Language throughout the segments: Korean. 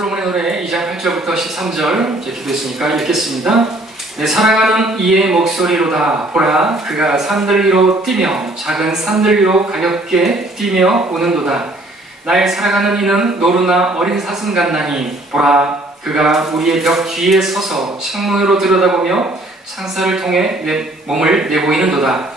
솔로몬의 노래 2장 8절부터 13절 기도했으니까 읽겠습니다. 내 사랑하는 이의 목소리로다. 보라, 그가 산들 위로 뛰며 작은 산들 위로 가볍게 뛰며 오는도다. 나의 사랑하는 이는 노루나 어린 사슴 같나니 보라, 그가 우리의 벽 뒤에 서서 창문으로 들여다보며 창살을 통해 내 몸을 내보이는도다.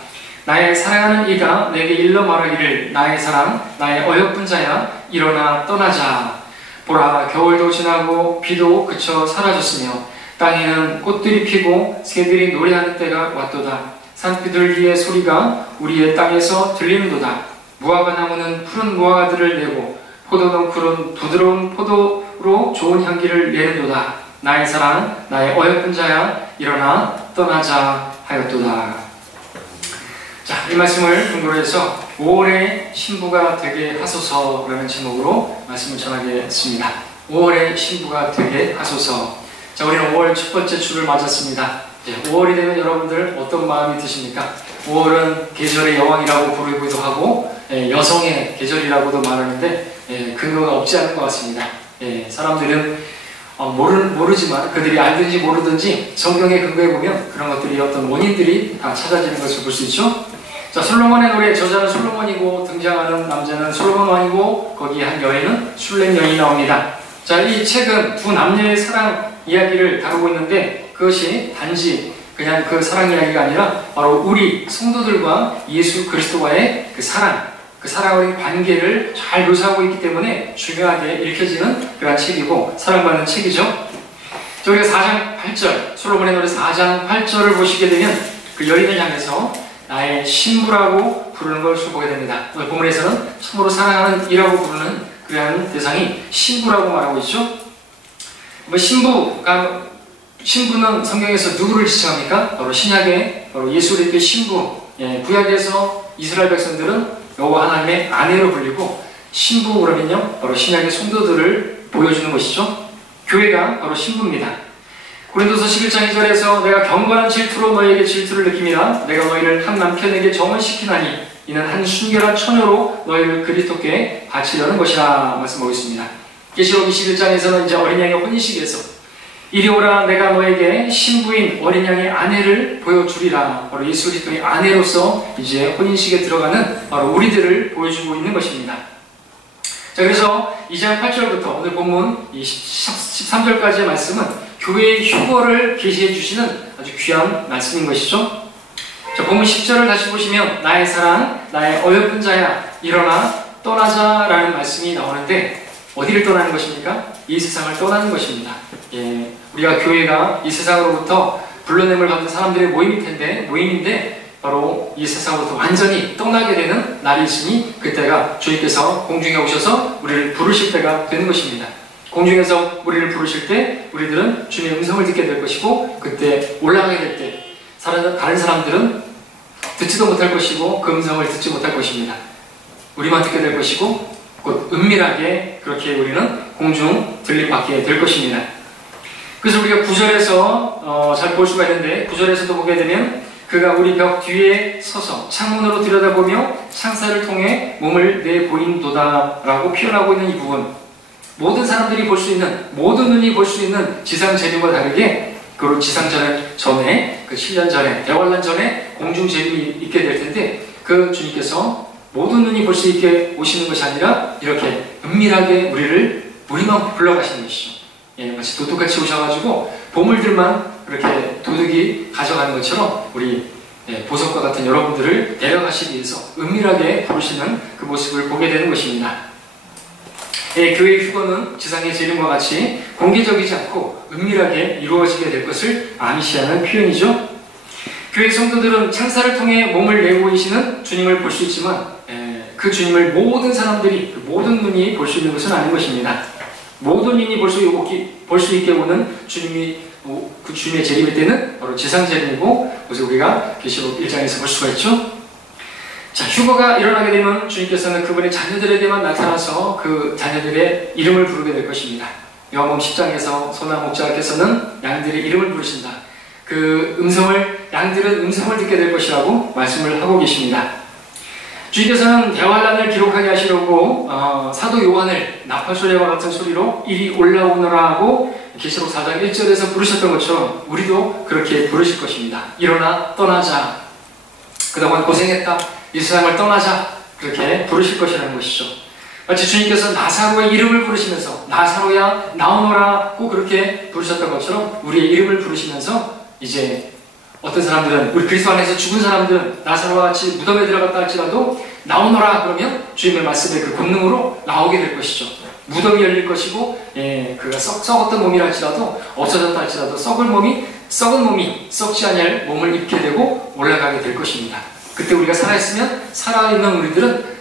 나의 사랑하는 이가 내게 일러 말하기를 나의 사랑, 나의 어여쁜 자야, 일어나 떠나자. 보라, 겨울도 지나고 비도 그쳐 사라졌으며 땅에는 꽃들이 피고 새들이 노래하는 때가 왔도다. 산비둘기의 소리가 우리의 땅에서 들리는도다. 무화과 나무는 푸른 무화과들을 내고 포도덩쿨은 부드러운 포도로 좋은 향기를 내는도다. 나의 사랑, 나의 어여쁜 자야, 일어나 떠나자 하였도다. 자, 이 말씀을 근거로 해서 5월의 신부가 되게 하소서라는 제목으로 말씀을 전하겠습니다. 5월의 신부가 되게 하소서. 자, 우리는 5월 첫 번째 주를 맞았습니다. 5월이 되면 여러분들 어떤 마음이 드십니까? 5월은 계절의 여왕이라고 부르기도 하고 여성의 계절이라고도 말하는데 근거가 없지 않은 것 같습니다. 사람들은 모르지만 그들이 알든지 모르든지 성경에 근거해 보면 그런 것들이 어떤 원인들이 다 찾아지는 것을 볼 수 있죠. 자, 솔로몬의 노래 저자는 솔로몬이고 등장하는 남자는 솔로몬 왕이고 거기 한 여인은 술렘 여인이 나옵니다. 자, 이 책은 두 남녀의 사랑 이야기를 다루고 있는데 그것이 단지 그냥 그 사랑 이야기가 아니라 바로 우리 성도들과 예수 그리스도와의 그 사랑의 관계를 잘 묘사하고 있기 때문에 중요하게 읽혀지는 그런 책이고 사랑받는 책이죠. 자, 우리가 4장 8절, 솔로몬의 노래 4장 8절을 보시게 되면 그 여인을 향해서 나의 신부라고 부르는 것을 보게 됩니다. 오늘 본문에서는 참으로 사랑하는 이라고 부르는 그러한 대상이 신부라고 말하고 있죠. 신부는 성경에서 누구를 지칭합니까? 바로 신약의 바로 예수 그리스도의 신부. 구약에서 이스라엘 백성들은 여호와 하나님의 아내로 불리고 신부 그러면요 바로 신약의 성도들을 보여주는 것이죠. 교회가 바로 신부입니다. 고린도서 11장 2절에서 내가 경건한 질투로 너희에게 질투를 느낍니다. 내가 너희를 한 남편에게 정언시키나니 이는 한 순결한 처녀로 너희를 그리스도께 바치려는 것이라 말씀하고 있습니다. 계시록 21장에서는 이제 어린 양의 혼인식에서 이리 오라, 내가 너에게 신부인 어린 양의 아내를 보여주리라. 바로 예수 그리스도의 아내로서 이제 혼인식에 들어가는 바로 우리들을 보여주고 있는 것입니다. 자, 그래서 2장 8절부터 오늘 본문 13절까지의 말씀은 교회의 휴거를 계시해 주시는 아주 귀한 말씀인 것이죠. 자, 본문 10절을 다시 보시면 나의 사랑, 나의 어여쁜 자야, 일어나 떠나자라는 말씀이 나오는데 어디를 떠나는 것입니까? 이 세상을 떠나는 것입니다. 우리가 교회가 이 세상으로부터 불러냄을 받은 사람들의 모임인데 바로 이 세상으로부터 완전히 떠나게 되는 날이 있으니 그때가 주님께서 공중에 오셔서 우리를 부르실 때가 되는 것입니다. 공중에서 우리를 부르실 때 우리들은 주님의 음성을 듣게 될 것이고 그때 올라가게 될 때 다른 사람들은 듣지도 못할 것이고 그 음성을 듣지 못할 것입니다. 우리만 듣게 될 것이고 곧 은밀하게 그렇게 우리는 공중 들림받게 될 것입니다. 그래서 우리가 9절에서 잘 볼 수가 있는데 9절에서도 보게 되면 그가 우리 벽 뒤에 서서 창문으로 들여다보며 창살을 통해 몸을 내보인도다 라고 표현하고 있는 이 부분, 모든 사람들이 볼 수 있는, 모든 눈이 볼 수 있는 지상 재림과 다르게 그 지상 전에 그 7년 전에 대환란 전에 공중 재림이 있게 될 텐데 그 주님께서 모든 눈이 볼 수 있게 오시는 것이 아니라 이렇게 은밀하게 우리만 불러가시는 것이죠. 마치 도둑같이 오셔가지고 보물들만 그렇게 도둑이 가져가는 것처럼 우리 보석과 같은 여러분들을 데려가시기 위해서 은밀하게 부르시는 그 모습을 보게 되는 것입니다. 교회의 휴거는 지상의 재림과 같이 공개적이지 않고 은밀하게 이루어지게 될 것을 암시하는 표현이죠. 교회 성도들은 창사를 통해 몸을 내보이시는 주님을 볼 수 있지만 그 주님을 모든 사람들이, 모든 눈이 볼 수 있는 것은 아닌 것입니다. 모든 눈이 볼 수 있게 오는 그 주님의 재림의 때는 바로 지상 재림이고 그래서 우리가 계시록 1장에서 볼 수가 있죠. 자, 휴거가 일어나게 되면 주님께서는 그분의 자녀들에게만 나타나서 그 자녀들의 이름을 부르게 될 것입니다. 요한복음 10장에서 소나 목자께서는 양들의 이름을 부르신다. 양들은 음성을 듣게 될 것이라고 말씀을 하고 계십니다. 주님께서는 대환란을 기록하게 하시려고 사도 요한을 나팔소리와 같은 소리로 이리 올라오너라 하고 계시록 4장 1절에서 부르셨던 것처럼 우리도 그렇게 부르실 것입니다. 일어나 떠나자. 그동안 고생했다. 이 세상을 떠나자. 그렇게 부르실 것이라는 것이죠. 마치 주님께서 나사로의 이름을 부르시면서 나사로야 나오너라 꼭 그렇게 부르셨던 것처럼 우리의 이름을 부르시면서 이제 어떤 사람들은 우리 그리스도 안에서 죽은 사람들은 나사로와 같이 무덤에 들어갔다 할지라도 나오너라 그러면 주님의 말씀의 그 권능으로 나오게 될 것이죠. 무덤이 열릴 것이고 그가 썩었던 몸이라 할지라도 없어졌다 할지라도 썩은 몸이 썩지 아니할 몸을 입게 되고 올라가게 될 것입니다. 그때 우리가 살아있으면 살아있는 우리들은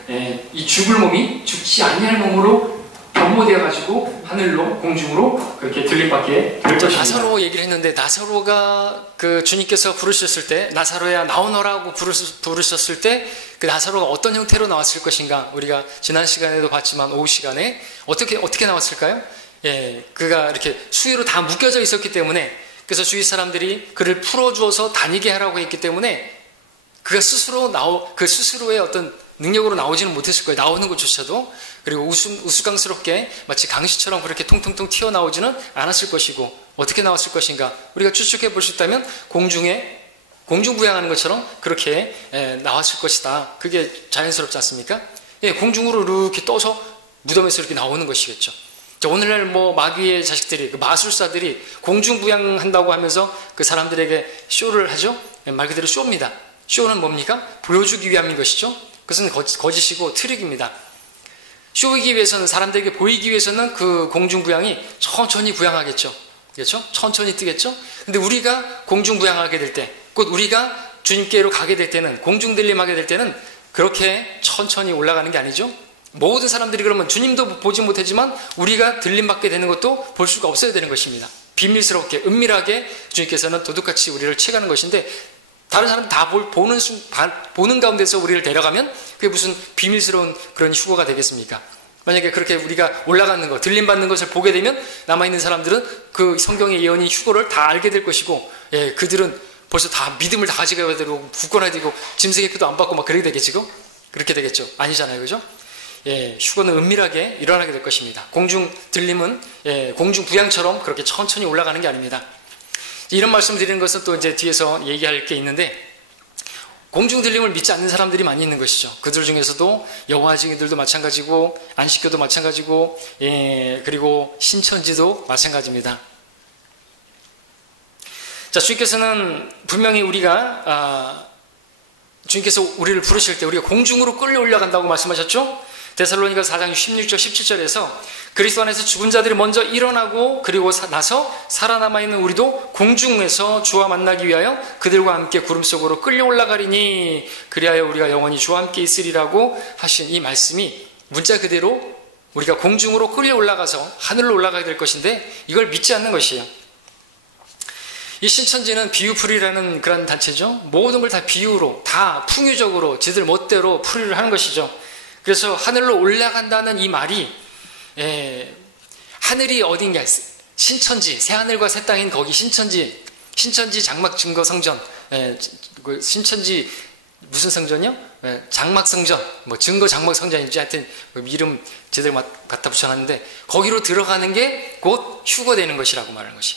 이 죽을 몸이 죽지 아니할 몸으로 변모되어 가지고 하늘로 공중으로 그렇게 들림받게 될 것입니다. 나사로 얘기를 했는데 나사로가 그 주님께서 부르셨을 때 나사로야 나오너라고 부르셨을 때 그 나사로가 어떤 형태로 나왔을 것인가 우리가 지난 시간에도 봤지만 오후 시간에 어떻게 나왔을까요? 그가 이렇게 수위로 다 묶여져 있었기 때문에 그래서 주위 사람들이 그를 풀어주어서 다니게 하라고 했기 때문에 그가 그 스스로의 어떤 능력으로 나오지는 못했을 거예요. 나오는 것조차도. 그리고 우스꽝스럽게 마치 강시처럼 그렇게 통통통 튀어나오지는 않았을 것이고 어떻게 나왔을 것인가 우리가 추측해 볼 수 있다면 공중부양하는 것처럼 그렇게 나왔을 것이다. 그게 자연스럽지 않습니까? 공중으로 이렇게 떠서 무덤에서 이렇게 나오는 것이겠죠. 오늘날 마귀의 자식들이 그 마술사들이 공중부양한다고 하면서 그 사람들에게 쇼를 하죠. 말 그대로 쇼입니다. 쇼는 뭡니까? 보여주기 위함인 것이죠. 그것은 거짓이고 트릭입니다. 쇼이기 위해서는 사람들에게 보이기 위해서는 그 공중부양이 천천히 부양하겠죠. 그렇죠? 천천히 뜨겠죠. 근데 우리가 공중부양하게 될 때, 곧 우리가 주님께로 가게 될 때는 공중들림하게 될 때는 그렇게 천천히 올라가는 게 아니죠. 모든 사람들이 그러면 주님도 보지 못하지만 우리가 들림받게 되는 것도 볼 수가 없어야 되는 것입니다. 비밀스럽게 은밀하게 주님께서는 도둑같이 우리를 채가는 것인데 다른 사람들 다 보는 가운데서 우리를 데려가면 그게 무슨 비밀스러운 그런 휴거가 되겠습니까? 만약에 그렇게 우리가 올라가는 것, 들림받는 것을 보게 되면 남아있는 사람들은 그 성경의 예언이 휴거를 다 알게 될 것이고 그들은 벌써 다 믿음을 다 가지고 되고 굳건해야 되고 짐승의표도 안 받고 막 그렇게 되겠지고? 그렇게 되겠죠. 아니잖아요. 그죠? 휴거는 은밀하게 일어나게 될 것입니다. 공중 들림은 공중 부양처럼 그렇게 천천히 올라가는 게 아닙니다. 이런 말씀 드리는 것은 또 이제 뒤에서 얘기할 게 있는데 공중 들림을 믿지 않는 사람들이 많이 있는 것이죠. 그들 중에서도 여호와 증인들도 마찬가지고 안식교도 마찬가지고 그리고 신천지도 마찬가지입니다. 자, 주님께서는 분명히 주님께서 우리를 부르실 때 우리가 공중으로 끌려 올라간다고 말씀하셨죠? 데살로니가서 4장 16절 17절에서 그리스도 안에서 죽은 자들이 먼저 일어나고 그리고 나서 살아남아있는 우리도 공중에서 주와 만나기 위하여 그들과 함께 구름 속으로 끌려 올라가리니 그리하여 우리가 영원히 주와 함께 있으리라고 하신 이 말씀이 문자 그대로 우리가 공중으로 끌려 올라가서 하늘로 올라가게 될 것인데 이걸 믿지 않는 것이에요. 이 신천지는 비유풀이라는 그런 단체죠. 모든 걸 다 비유로 다 풍유적으로 지들 멋대로 풀이를 하는 것이죠. 그래서 하늘로 올라간다는 이 말이 하늘이 어딘가 신천지 새하늘과 새 땅인 거기 신천지 장막 증거 성전 신천지 무슨 성전이요? 장막 성전 증거 장막 성전인지 하여튼 이름 제대로 갖다 붙여놨는데 거기로 들어가는 게 곧 휴거되는 것이라고 말하는 것이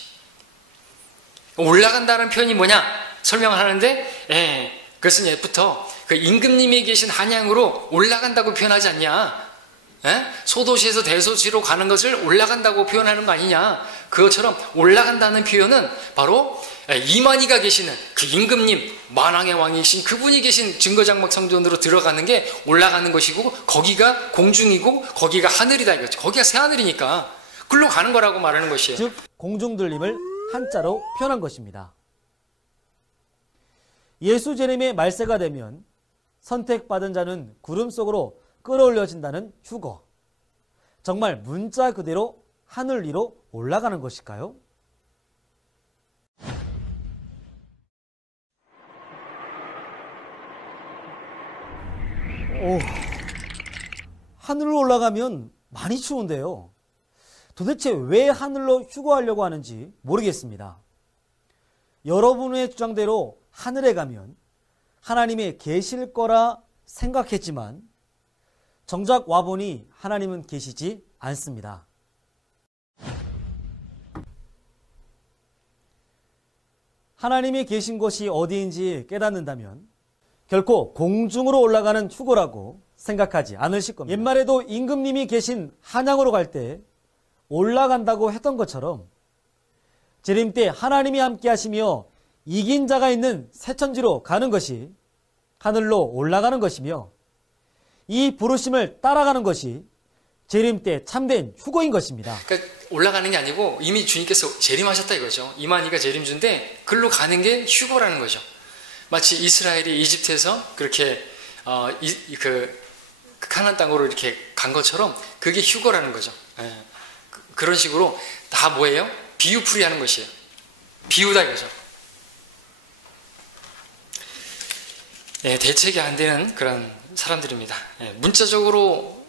올라간다는 표현이 뭐냐 설명을 하는데 그것은 옛부터 그 임금님이 계신 한양으로 올라간다고 표현하지 않냐? 소도시에서 대소시로 가는 것을 올라간다고 표현하는 거 아니냐? 그것처럼 올라간다는 표현은 바로 이만희가 계시는 그 임금님, 만왕의 왕이신 그분이 계신 증거장막 성전으로 들어가는 게 올라가는 것이고 거기가 공중이고 거기가 하늘이다 이거죠. 거기가 새하늘이니까 글로 가는 거라고 말하는 것이에요. 즉 공중들림을 한자로 표현한 것입니다. 예수 재림의 말세가 되면 선택받은 자는 구름 속으로 끌어올려진다는 휴거. 정말 문자 그대로 하늘 위로 올라가는 것일까요? 하늘로 올라가면 많이 추운데요. 도대체 왜 하늘로 휴거하려고 하는지 모르겠습니다. 여러분의 주장대로 하늘에 가면 하나님이 계실 거라 생각했지만 정작 와보니 하나님은 계시지 않습니다. 하나님이 계신 곳이 어디인지 깨닫는다면 결코 공중으로 올라가는 휴거라고 생각하지 않으실 겁니다. 옛말에도 임금님이 계신 한양으로 갈 때 올라간다고 했던 것처럼 재림 때 하나님이 함께 하시며 이긴 자가 있는 새천지로 가는 것이 하늘로 올라가는 것이며 이 부르심을 따라가는 것이 재림 때 참된 휴거인 것입니다. 그러니까 올라가는 게 아니고 이미 주님께서 재림하셨다 이거죠. 이만희가 재림주인데 글로 가는 게 휴거라는 거죠. 마치 이스라엘이 이집트에서 그렇게 가나안 땅으로 이렇게 간 것처럼 그게 휴거라는 거죠. 예. 그런 식으로 다 뭐예요? 비유풀이 하는 것이에요. 비유다 이거죠. 예, 대책이 안 되는 그런 사람들입니다. 예, 문자적으로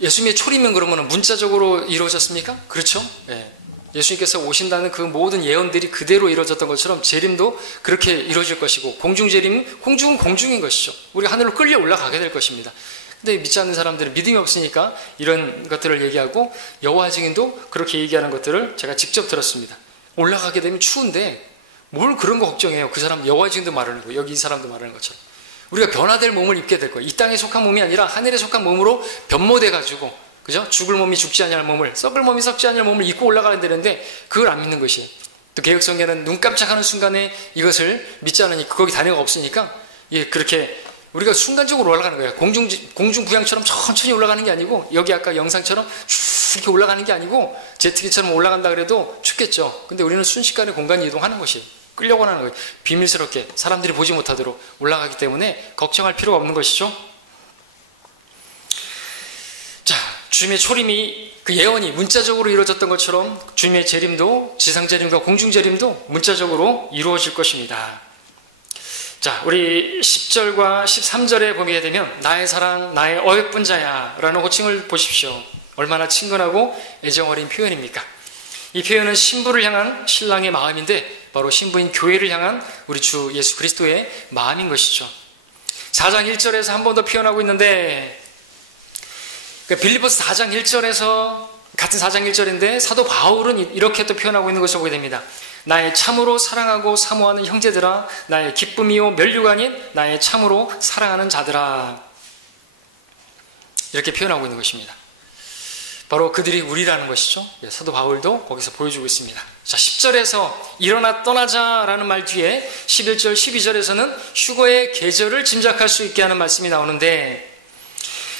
예수님의 초림은 그러면 문자적으로 이루어졌습니까? 그렇죠. 예, 예수님께서 오신다는 그 모든 예언들이 그대로 이루어졌던 것처럼 재림도 그렇게 이루어질 것이고 공중은 공중인 것이죠. 우리가 하늘로 끌려 올라가게 될 것입니다. 근데 믿지 않는 사람들은 믿음이 없으니까 이런 것들을 얘기하고 여호와 증인도 그렇게 얘기하는 것들을 제가 직접 들었습니다. 올라가게 되면 추운데 뭘 그런 거 걱정해요. 그 사람 여호와 증인도 말하는 거고 여기 이 사람도 말하는 것처럼 우리가 변화될 몸을 입게 될 거예요. 이 땅에 속한 몸이 아니라 하늘에 속한 몸으로 변모돼 가지고 그죠? 죽을 몸이 죽지 아니할 몸을 썩을 몸이 썩지 아니할 몸을 입고 올라가야 되는데 그걸 안 믿는 것이에요. 또 개혁성경은 눈 깜짝하는 순간에 이것을 믿지 않으니까 거기 단어가 없으니까 그렇게 우리가 순간적으로 올라가는 거예요. 공중 부양처럼 천천히 올라가는 게 아니고 여기 아까 영상처럼 쭉 이렇게 올라가는 게 아니고 제트기처럼 올라간다 그래도 춥겠죠. 근데 우리는 순식간에 공간이 이동하는 것이에요. 끌려고 하는 거예요. 비밀스럽게 사람들이 보지 못하도록 올라가기 때문에 걱정할 필요가 없는 것이죠. 자, 주님의 초림이 그 예언이 문자적으로 이루어졌던 것처럼 주님의 재림도 지상재림과 공중재림도 문자적으로 이루어질 것입니다. 자, 우리 10절과 13절에 보게 되면 나의 사랑, 나의 어여쁜 자야 라는 호칭을 보십시오. 얼마나 친근하고 애정어린 표현입니까? 이 표현은 신부를 향한 신랑의 마음인데 바로 신부인 교회를 향한 우리 주 예수 그리스도의 마음인 것이죠. 4장 1절에서 한 번 더 표현하고 있는데 빌립보서 4장 1절에서 같은 4장 1절인데 사도 바울은 이렇게 또 표현하고 있는 것을 보게 됩니다. 나의 참으로 사랑하고 사모하는 형제들아, 나의 기쁨이요 면류가 아닌 나의 참으로 사랑하는 자들아, 이렇게 표현하고 있는 것입니다. 바로 그들이 우리라는 것이죠. 사도 바울도 거기서 보여주고 있습니다. 자, 10절에서 일어나 떠나자라는 말 뒤에 11절, 12절에서는 휴거의 계절을 짐작할 수 있게 하는 말씀이 나오는데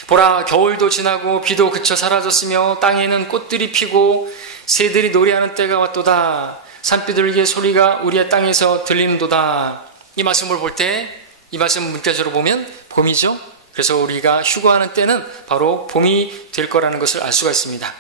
보라, 겨울도 지나고 비도 그쳐 사라졌으며 땅에는 꽃들이 피고 새들이 노래하는 때가 왔도다. 산비둘기의 소리가 우리의 땅에서 들리는도다. 이 말씀을 볼 때 이 말씀 문자적으로 보면 봄이죠. 그래서 우리가 휴거하는 때는 바로 봄이 될 거라는 것을 알 수가 있습니다.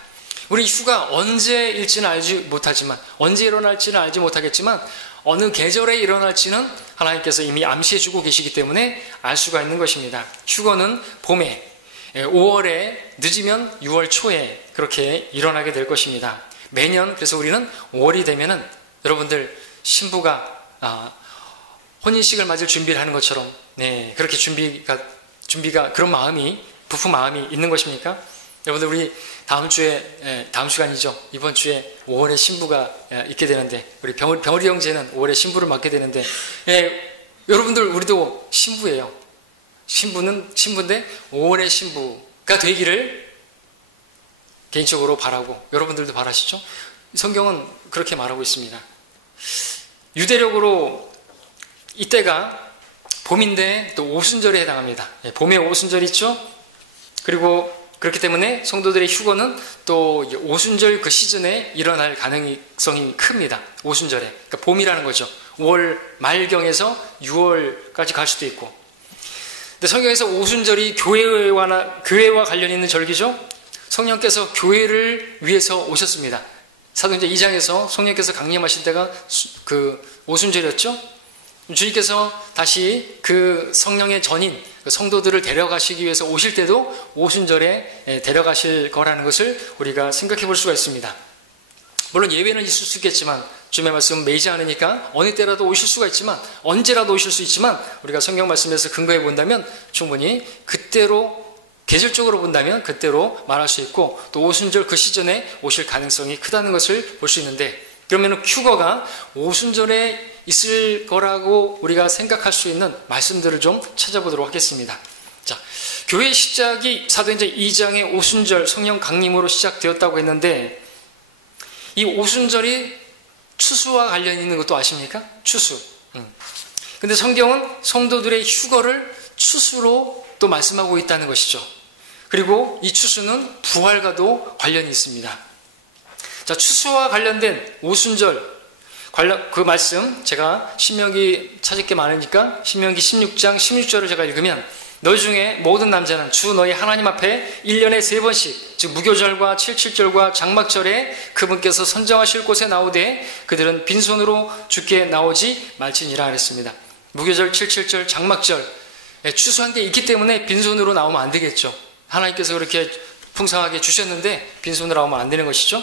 우리 휴가 언제일지는 알지 못하지만 언제 일어날지는 알지 못하겠지만 어느 계절에 일어날지는 하나님께서 이미 암시해주고 계시기 때문에 알 수가 있는 것입니다. 휴거는 봄에 5월에 늦으면 6월 초에 그렇게 일어나게 될 것입니다. 매년 그래서 우리는 5월이 되면은 여러분들 신부가 혼인식을 맞을 준비를 하는 것처럼 그렇게 준비가 그런 마음이 부푼 마음이 있는 것입니까? 여러분들 우리 다음 주가 아니죠. 이번 주에 5월에 신부가 있게 되는데 우리 병어리 형제는 5월에 신부를 맡게 되는데 여러분들 우리도 신부예요. 신부는 신부인데 5월의 신부가 되기를 개인적으로 바라고 여러분들도 바라시죠? 성경은 그렇게 말하고 있습니다. 유대력으로 이때가 봄인데 또 오순절에 해당합니다. 봄에 오순절 있죠? 그리고 그렇기 때문에 성도들의 휴거는 또 오순절 그 시즌에 일어날 가능성이 큽니다. 오순절에. 그러니까 봄이라는 거죠. 5월 말경에서 6월까지 갈 수도 있고. 근데 성경에서 오순절이 교회와 관련 있는 절기죠? 성령께서 교회를 위해서 오셨습니다. 사도행전 2장에서 성령께서 강림하신 때가 그 오순절이었죠? 주님께서 다시 그 성령의 전인 성도들을 데려가시기 위해서 오실 때도 오순절에 데려가실 거라는 것을 우리가 생각해 볼 수가 있습니다. 물론 예외는 있을 수 있겠지만 주님의 말씀은 매이지 않으니까 어느 때라도 오실 수가 있지만, 언제라도 오실 수 있지만, 우리가 성경 말씀에서 근거해 본다면 충분히 그때로, 계절적으로 본다면 그때로 말할 수 있고, 또 오순절 그 시즌에 오실 가능성이 크다는 것을 볼 수 있는데, 그러면 휴거가 오순절에 있을 거라고 우리가 생각할 수 있는 말씀들을 좀 찾아보도록 하겠습니다. 자, 교회 시작이 사도행전 2장의 오순절 성령 강림으로 시작되었다고 했는데, 이 오순절이 추수와 관련이 있는 것도 아십니까? 추수. 근데 성경은 성도들의 휴거를 추수로 또 말씀하고 있다는 것이죠. 그리고 이 추수는 부활과도 관련이 있습니다. 자, 추수와 관련된 오순절 그 말씀, 제가 신명기 찾을 게 많으니까 신명기 16장 16절을 제가 읽으면, 너희 중에 모든 남자는 주 너희 하나님 앞에 1년에 3번씩 즉 무교절과 7.7절과 장막절에 그분께서 선정하실 곳에 나오되 그들은 빈손으로 주께 나오지 말지니라 그랬습니다. 무교절, 7.7절, 장막절, 추수한 게 있기 때문에 빈손으로 나오면 안 되겠죠. 하나님께서 그렇게 풍성하게 주셨는데 빈손으로 나오면 안 되는 것이죠.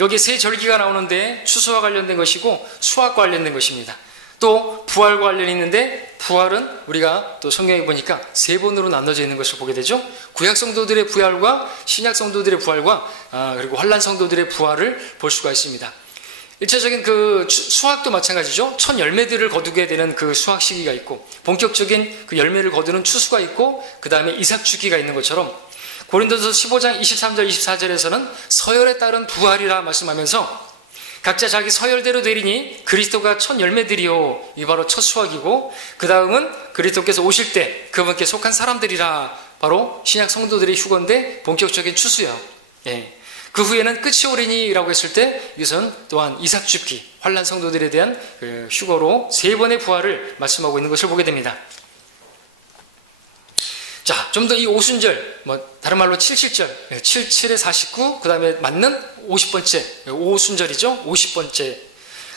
여기 세 절기가 나오는데 추수와 관련된 것이고 수학과 관련된 것입니다. 또 부활과 관련이 있는데, 부활은 우리가 또 성경에 보니까 세 번으로 나눠져 있는 것을 보게 되죠. 구약 성도들의 부활과 신약 성도들의 부활과 그리고 환란 성도들의 부활을 볼 수가 있습니다. 일차적인 그 수학도 마찬가지죠. 첫 열매들을 거두게 되는 그 수학 시기가 있고, 본격적인 그 열매를 거두는 추수가 있고, 그 다음에 이삭 주기가 있는 것처럼, 고린도서 15장 23절 24절에서는 서열에 따른 부활이라 말씀하면서 각자 자기 서열대로 되리니 그리스도가 첫 열매들이요, 이 바로 첫 수확이고, 그 다음은 그리스도께서 오실 때 그분께 속한 사람들이라, 바로 신약 성도들의 휴거인데 본격적인 추수요. 예. 그 후에는 끝이 오리니라고 했을 때 이것은 또한 이삭 줍기, 환란 성도들에 대한 그 휴거로 세 번의 부활을 말씀하고 있는 것을 보게 됩니다. 자, 좀 더 이 오순절, 다른 말로 77절, 77에 49, 그 다음에 맞는 50번째, 오순절이죠. 50번째.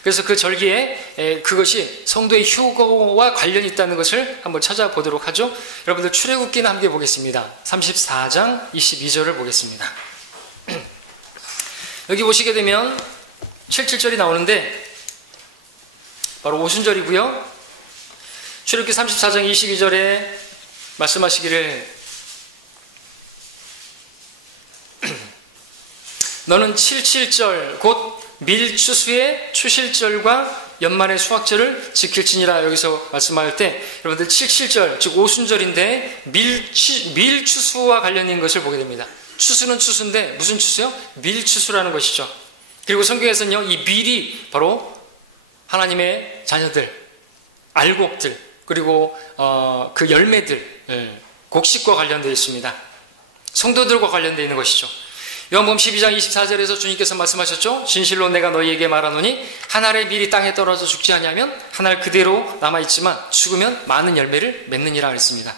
그래서 그 절기에 그것이 성도의 휴거와 관련이 있다는 것을 한번 찾아보도록 하죠. 여러분들 출애굽기는 함께 보겠습니다. 34장 22절을 보겠습니다. 여기 보시게 되면 77절이 나오는데 바로 오순절이고요. 출애굽기 34장 22절에 말씀하시기를, 너는 77절 곧 밀추수의 추실절과 연말의 수확절을 지킬지니라. 여기서 말씀할 때 여러분들 77절 즉 오순절인데 밀추수와 관련된 것을 보게 됩니다. 추수는 추수인데 무슨 추수요? 밀추수라는 것이죠. 그리고 성경에서는요, 이 밀이 바로 하나님의 자녀들, 알곡들, 그리고 그 열매들, 곡식과 관련되어 있습니다. 성도들과 관련되어 있는 것이죠. 요한복음 12장 24절에서 주님께서 말씀하셨죠. 진실로 내가 너희에게 말하노니 한 알의 밀이 땅에 떨어져 죽지 아니하면 한 알 그대로 남아있지만 죽으면 많은 열매를 맺느니라 그랬습니다.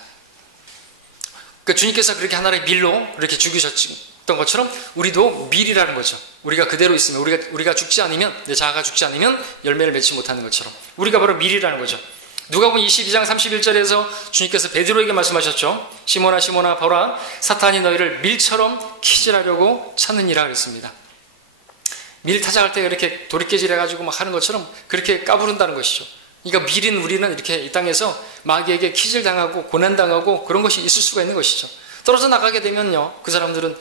그러니까 주님께서 그렇게 한 알의 밀로 그렇게 죽이셨던 것처럼 우리도 밀이라는 거죠. 우리가 그대로 있으면, 우리가 죽지 않으면, 내 자아가 죽지 않으면 열매를 맺지 못하는 것처럼 우리가 바로 밀이라는 거죠. 누가복음 22장 31절에서 주님께서 베드로에게 말씀하셨죠. 시몬아 시몬아 보라, 사탄이 너희를 밀처럼 키질하려고 찾느니라 그랬습니다. 밀 타작할 때 이렇게 도리깨질 해가지고 막 하는 것처럼 그렇게 까부른다는 것이죠. 그러니까 밀인 우리는 이렇게 이 땅에서 마귀에게 키질당하고 고난당하고 그런 것이 있을 수가 있는 것이죠. 떨어져 나가게 되면요, 그 사람들은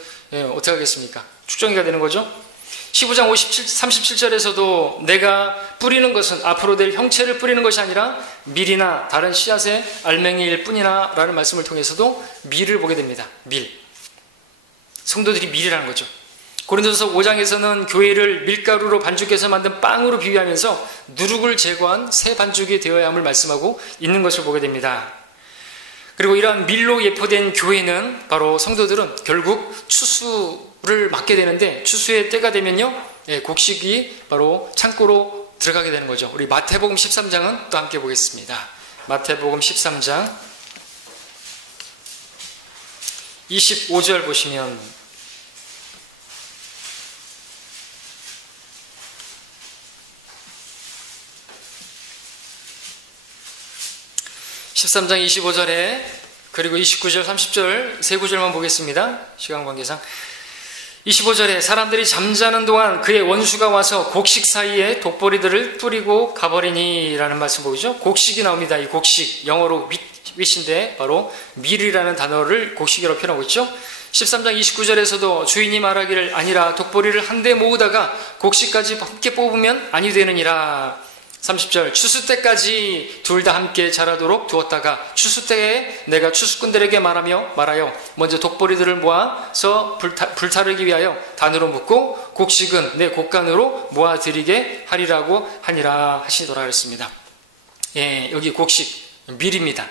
어떻게 하겠습니까? 축정이가 되는 거죠. 15장 37절에서도 내가 뿌리는 것은 앞으로 될 형체를 뿌리는 것이 아니라 밀이나 다른 씨앗의 알맹이일 뿐이나 라는 말씀을 통해서도 밀을 보게 됩니다. 밀. 성도들이 밀이라는 거죠. 고린도서 5장에서는 교회를 밀가루로 반죽해서 만든 빵으로 비유하면서 누룩을 제거한 새 반죽이 되어야 함을 말씀하고 있는 것을 보게 됩니다. 그리고 이러한 밀로 예포된 교회는 바로 성도들은 결국 추수를 맞게 되는데, 추수의 때가 되면요, 곡식이 바로 창고로 들어가게 되는 거죠. 우리 마태복음 13장은 또 함께 보겠습니다. 마태복음 13장 25절 보시면, (13장) 25절에 그리고 29절 30절 세 구절만 보겠습니다. 시간 관계상 25절에 사람들이 잠자는 동안 그의 원수가 와서 곡식 사이에 독보리들을 뿌리고 가버리니 라는 말씀 보이죠? 곡식이 나옵니다. 이 곡식, 영어로 윗인데 바로 밀이라는 단어를 곡식이라고 표현하고 있죠. 13장 29절에서도 주인이 말하기를 아니라 독보리를 한데 모으다가 곡식까지 함께 뽑으면 아니 되느니라. 30절 추수 때까지 둘 다 함께 자라도록 두었다가 추수 때에 내가 추수꾼들에게 말하여 먼저 독보리들을 모아서 불타르기 위하여 단으로 묶고 곡식은 내 곡간으로 모아드리게 하리라고 하니라 하시더라 그랬습니다. 예, 여기 곡식 밀입니다.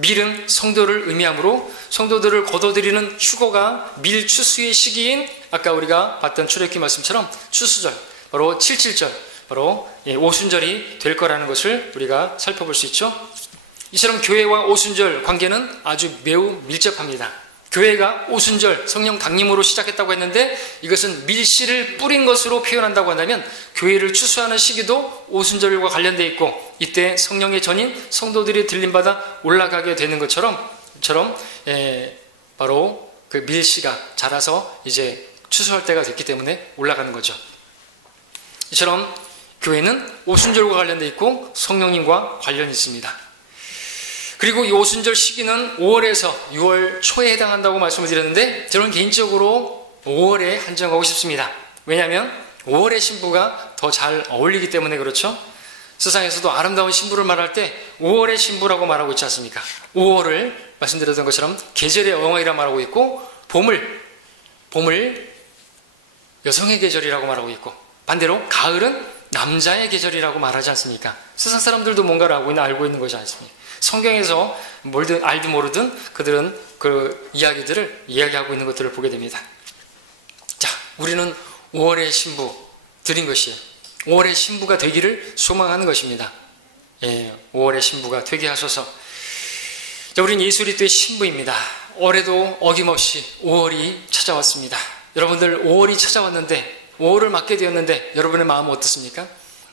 밀은 성도를 의미하므로 성도들을 거둬들이는 휴거가 밀 추수의 시기인 아까 우리가 봤던 출애굽기 말씀처럼 추수절 바로 77절 바로 오순절이 될 거라는 것을 우리가 살펴볼 수 있죠. 이처럼 교회와 오순절 관계는 아주 매우 밀접합니다. 교회가 오순절 성령 강림으로 시작했다고 했는데 이것은 밀씨를 뿌린 것으로 표현한다고 한다면 교회를 추수하는 시기도 오순절과 관련되어 있고 이때 성령의 전인 성도들이 들림받아 올라가게 되는 것처럼 바로 그 밀씨가 자라서 이제 추수할 때가 됐기 때문에 올라가는 거죠. 이처럼 교회는 오순절과 관련되어 있고 성령님과 관련이 있습니다. 그리고 이 오순절 시기는 5월에서 6월 초에 해당한다고 말씀을 드렸는데 저는 개인적으로 5월에 한정하고 싶습니다. 왜냐하면 5월의 신부가 더 잘 어울리기 때문에 그렇죠. 세상에서도 아름다운 신부를 말할 때 5월의 신부라고 말하고 있지 않습니까? 5월을 말씀드렸던 것처럼 계절의 어머니라 말하고 있고 봄을 여성의 계절이라고 말하고 있고 반대로 가을은 남자의 계절이라고 말하지 않습니까? 세상 사람들도 뭔가를 알고 있는 것이 않습니까? 성경에서 뭘든 알든 모르든 그들은 그 이야기들을 이야기하고 있는 것들을 보게 됩니다. 자, 우리는 5월의 신부 드린 것이에요. 5월의 신부가 되기를 소망하는 것입니다. 예, 5월의 신부가 되게 하소서. 자, 우리는 예수 그리스도의 신부입니다. 올해도 어김없이 5월이 찾아왔습니다. 여러분들 5월이 찾아왔는데 5월을 맞게 되었는데 여러분의 마음은 어떻습니까?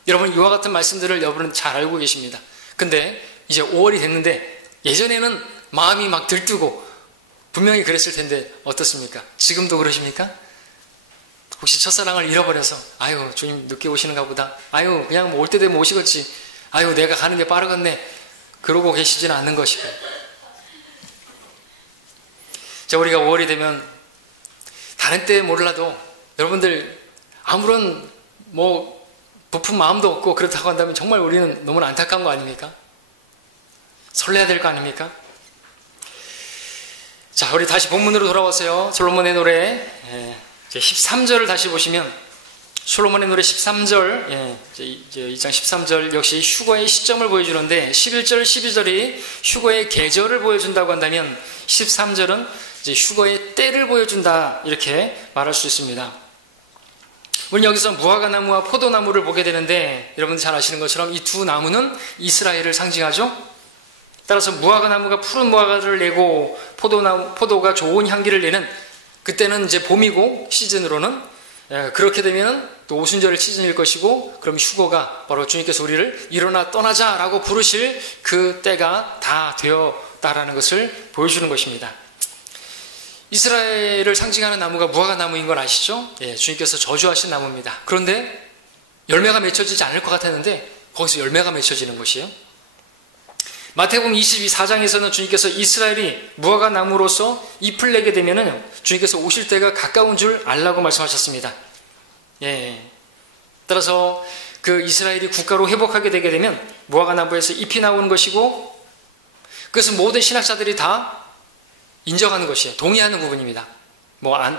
여러분 이와 같은 말씀들을 여러분은 잘 알고 계십니다. 근데 이제 5월이 됐는데 예전에는 마음이 막 들뜨고 분명히 그랬을 텐데 어떻습니까? 지금도 그러십니까? 혹시 첫사랑을 잃어버려서 아유 주님 늦게 오시는가 보다 아유 그냥 뭐 올 때 되면 오시겠지 아유 내가 가는 게 빠르겠네 그러고 계시지는 않는 것이고 자 우리가 5월이 되면 다른 때 몰라도 여러분들 아무런 뭐 부푼 마음도 없고 그렇다고 한다면 정말 우리는 너무나 안타까운 거 아닙니까? 설레야 될 거 아닙니까? 자, 우리 다시 본문으로 돌아와서요. 솔로몬의 노래 13절을 다시 보시면 솔로몬의 노래 13절 이제 2장 13절 역시 휴거의 시점을 보여주는데 11절, 12절이 휴거의 계절을 보여준다고 한다면 13절은 이제 휴거의 때를 보여준다 이렇게 말할 수 있습니다. 우리 여기서 무화과나무와 포도나무를 보게 되는데 여러분들 잘 아시는 것처럼 이 두 나무는 이스라엘을 상징하죠. 따라서 무화과나무가 푸른 무화과를 내고 포도가 좋은 향기를 내는 그때는 이제 봄이고 시즌으로는 그렇게 되면 또 오순절의 시즌일 것이고 그럼 휴거가 바로 주님께서 우리를 일어나 떠나자라고 부르실 그 때가 다 되었다라는 것을 보여주는 것입니다. 이스라엘을 상징하는 나무가 무화과나무인 건 아시죠? 예, 주님께서 저주하신 나무입니다. 그런데 열매가 맺혀지지 않을 것 같았는데 거기서 열매가 맺혀지는 것이에요. 마태복음 22장에서는 주님께서 이스라엘이 무화과나무로서 잎을 내게 되면 주님께서 오실 때가 가까운 줄 알라고 말씀하셨습니다. 예, 따라서 그 이스라엘이 국가로 회복하게 되게 되면 무화과나무에서 잎이 나오는 것이고 그것은 모든 신학자들이 다 인정하는 것이에요. 동의하는 부분입니다.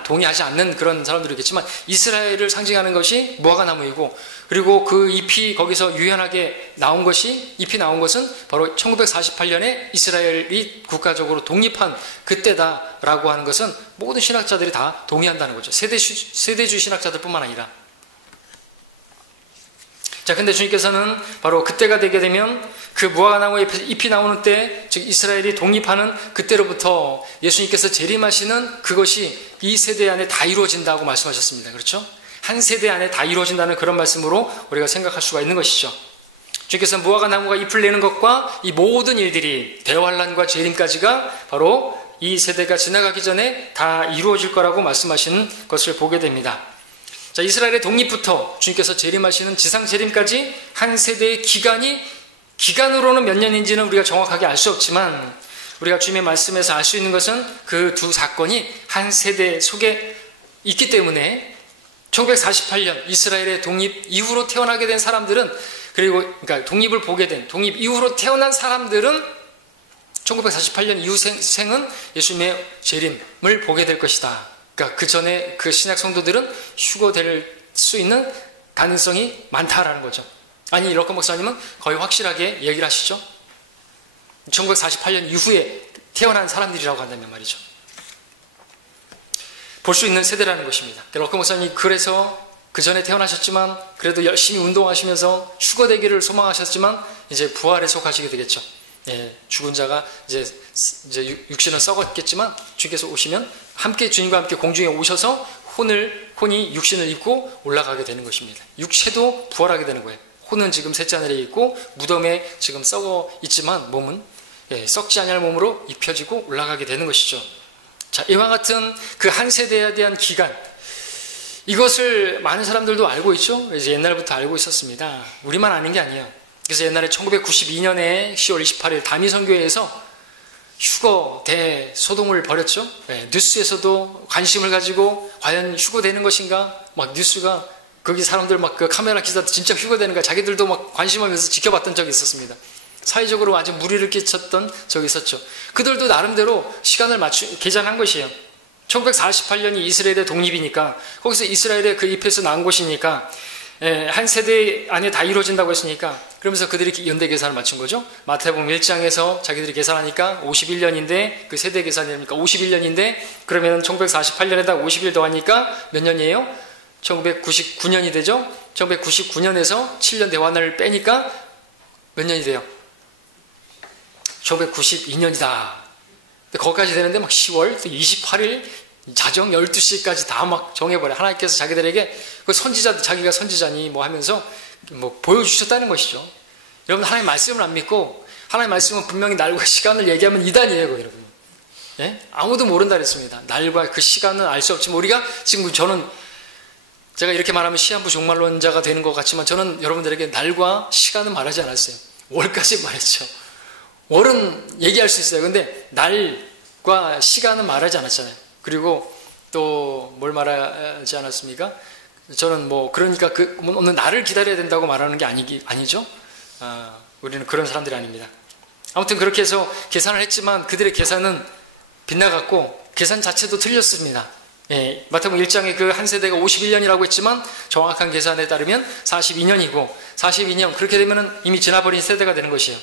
동의하지 않는 그런 사람들이 있겠지만 이스라엘을 상징하는 것이 무화과나무이고 그리고 그 잎이 거기서 유연하게 나온 것은 바로 1948년에 이스라엘이 국가적으로 독립한 그때다라고 하는 것은 모든 신학자들이 다 동의한다는 거죠. 세대주의 신학자들 뿐만 아니라. 자, 근데 주님께서는 바로 그때가 되게 되면 그 무화과나무에 잎이 나오는 때, 즉 이스라엘이 독립하는 그때로부터 예수님께서 재림하시는 그것이 이 세대 안에 다 이루어진다고 말씀하셨습니다. 그렇죠? 한 세대 안에 다 이루어진다는 그런 말씀으로 우리가 생각할 수가 있는 것이죠. 주님께서 무화과나무가 잎을 내는 것과 이 모든 일들이 대환란과 재림까지가 바로 이 세대가 지나가기 전에 다 이루어질 거라고 말씀하시는 것을 보게 됩니다. 자, 이스라엘의 독립부터 주님께서 재림하시는 지상 재림까지 한 세대의 기간으로는 몇 년인지는 우리가 정확하게 알 수 없지만 우리가 주님의 말씀에서 알 수 있는 것은 그 두 사건이 한 세대 속에 있기 때문에 1948년 이스라엘의 독립 이후로 태어나게 된 사람들은 그러니까 독립을 보게 된 독립 이후로 태어난 사람들은 1948년 이후 생은 예수님의 재림을 보게 될 것이다. 그러니까 그 전에 그 신약 성도들은 휴거될 수 있는 가능성이 많다라는 거죠. 아니 이렇게 목사님은 거의 확실하게 얘기를 하시죠. 1948년 이후에 태어난 사람들이라고 한다면 말이죠. 볼 수 있는 세대라는 것입니다. 럭커 목사님 그래서 그 전에 태어나셨지만 그래도 열심히 운동하시면서 휴거되기를 소망하셨지만 이제 부활에 속하시게 되겠죠. 예, 죽은 자가 이제 육신은 썩었겠지만 주님께서 오시면 함께 주님과 함께 공중에 오셔서 혼이 육신을 입고 올라가게 되는 것입니다. 육체도 부활하게 되는 거예요. 혼은 지금 셋째 하늘에 있고 무덤에 지금 썩어 있지만 몸은 썩지 않을 몸으로 입혀지고 올라가게 되는 것이죠. 자, 이와 같은 그 한 세대에 대한 기간, 이것을 많은 사람들도 알고 있죠. 이제 옛날부터 알고 있었습니다. 우리만 아는 게 아니에요. 그래서 옛날에 1992년에 10월 28일 다미선교회에서 휴거 대소동을 벌였죠. 뉴스에서도 관심을 가지고 과연 휴거되는 것인가? 막 뉴스가 거기 사람들 막 그 카메라 기자도 진짜 휴거되는가? 자기들도 막 관심하면서 지켜봤던 적이 있었습니다. 사회적으로 아주 무리를 끼쳤던 적이 있었죠. 그들도 나름대로 시간을 계산한 것이에요. 1948년이 이스라엘의 독립이니까 거기서 이스라엘의 그 잎에서 나온 곳이니까 한 세대 안에 다 이루어진다고 했으니까 그러면서 그들이 연대 계산을 맞춘 거죠. 마태복음 1장에서 자기들이 계산하니까 51년인데 그 세대 계산이 됩니까? 51년인데 그러면 1948년에다 50일 더하니까 몇 년이에요? 1999년이 되죠. 1999년에서 7년 대환을 빼니까 몇 년이 돼요? 1992년이다. 거기까지 되는데 막 10월 28일 자정 12시까지 다 막 정해버려. 하나님께서 자기들에게 그 선지자, 자기가 선지자니 뭐 하면서 뭐 보여주셨다는 것이죠. 여러분, 하나님 말씀을 안 믿고 하나님 말씀은 분명히 날과 시간을 얘기하면 이단이에요, 여러분. 예? 아무도 모른다 그랬습니다. 날과 그 시간은 알 수 없지만 우리가 지금 제가 이렇게 말하면 시한부 종말론자가 되는 것 같지만 저는 여러분들에게 날과 시간은 말하지 않았어요. 월까지 말했죠. 월은 얘기할 수 있어요. 근데 날과 시간은 말하지 않았잖아요. 그리고 또 뭘 말하지 않았습니까? 저는 뭐 그러니까 어느 날을 기다려야 된다고 말하는 게 아니죠. 우리는 그런 사람들이 아닙니다. 아무튼 그렇게 해서 계산을 했지만 그들의 계산은 빗나갔고 계산 자체도 틀렸습니다. 예, 마태복음 1장에 그 한 세대가 51년이라고 했지만 정확한 계산에 따르면 42년이고 42년 그렇게 되면 이미 지나버린 세대가 되는 것이에요.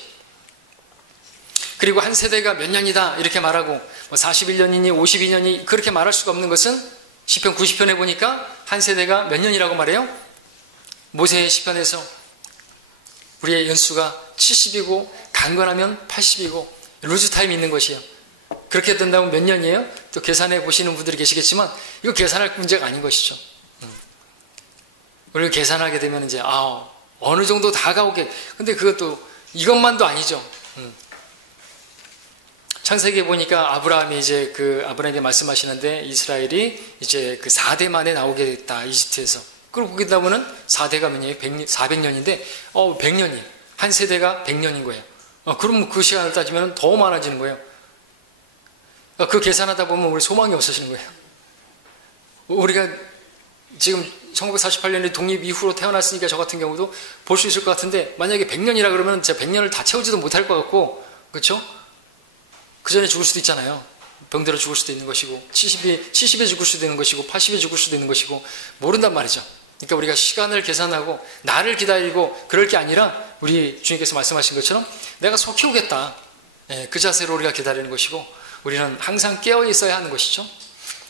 그리고 한 세대가 몇 년이다 이렇게 말하고 뭐 41년이니 52년이 그렇게 말할 수가 없는 것은 시편 90편에 보니까 한 세대가 몇 년이라고 말해요? 모세의 시편에서 우리의 연수가 70이고 강건하면 80이고 루즈타임이 있는 것이에요. 그렇게 된다면 몇 년이에요? 또 계산해 보시는 분들이 계시겠지만 이거 계산할 문제가 아닌 것이죠. 우리가 계산하게 되면 이제 어느 정도 다가오게. 근데 그것도 이것만도 아니죠. 창세기에 보니까 아브라함이 이제 아브라함에게 말씀하시는데 이스라엘이 이제 그 4대 만에 나오게 됐다, 이집트에서. 그리고 거기다 보면 4대가 몇 년이에요? 400년인데 100년이 한 세대가 100년인 거예요. 그럼 그 시간을 따지면 더 많아지는 거예요. 그 계산하다 보면 우리 소망이 없어지는 거예요. 우리가 지금 1948년에 독립 이후로 태어났으니까 저 같은 경우도 볼 수 있을 것 같은데 만약에 100년이라 그러면 제가 100년을 다 채우지도 못할 것 같고, 그렇죠? 그 전에 죽을 수도 있잖아요. 병들어 죽을 수도 있는 것이고 70에 죽을 수도 있는 것이고 80에 죽을 수도 있는 것이고 모른단 말이죠. 그러니까 우리가 시간을 계산하고 나를 기다리고 그럴 게 아니라 우리 주님께서 말씀하신 것처럼 내가 속히 오겠다. 그 자세로 우리가 기다리는 것이고 우리는 항상 깨어 있어야 하는 것이죠.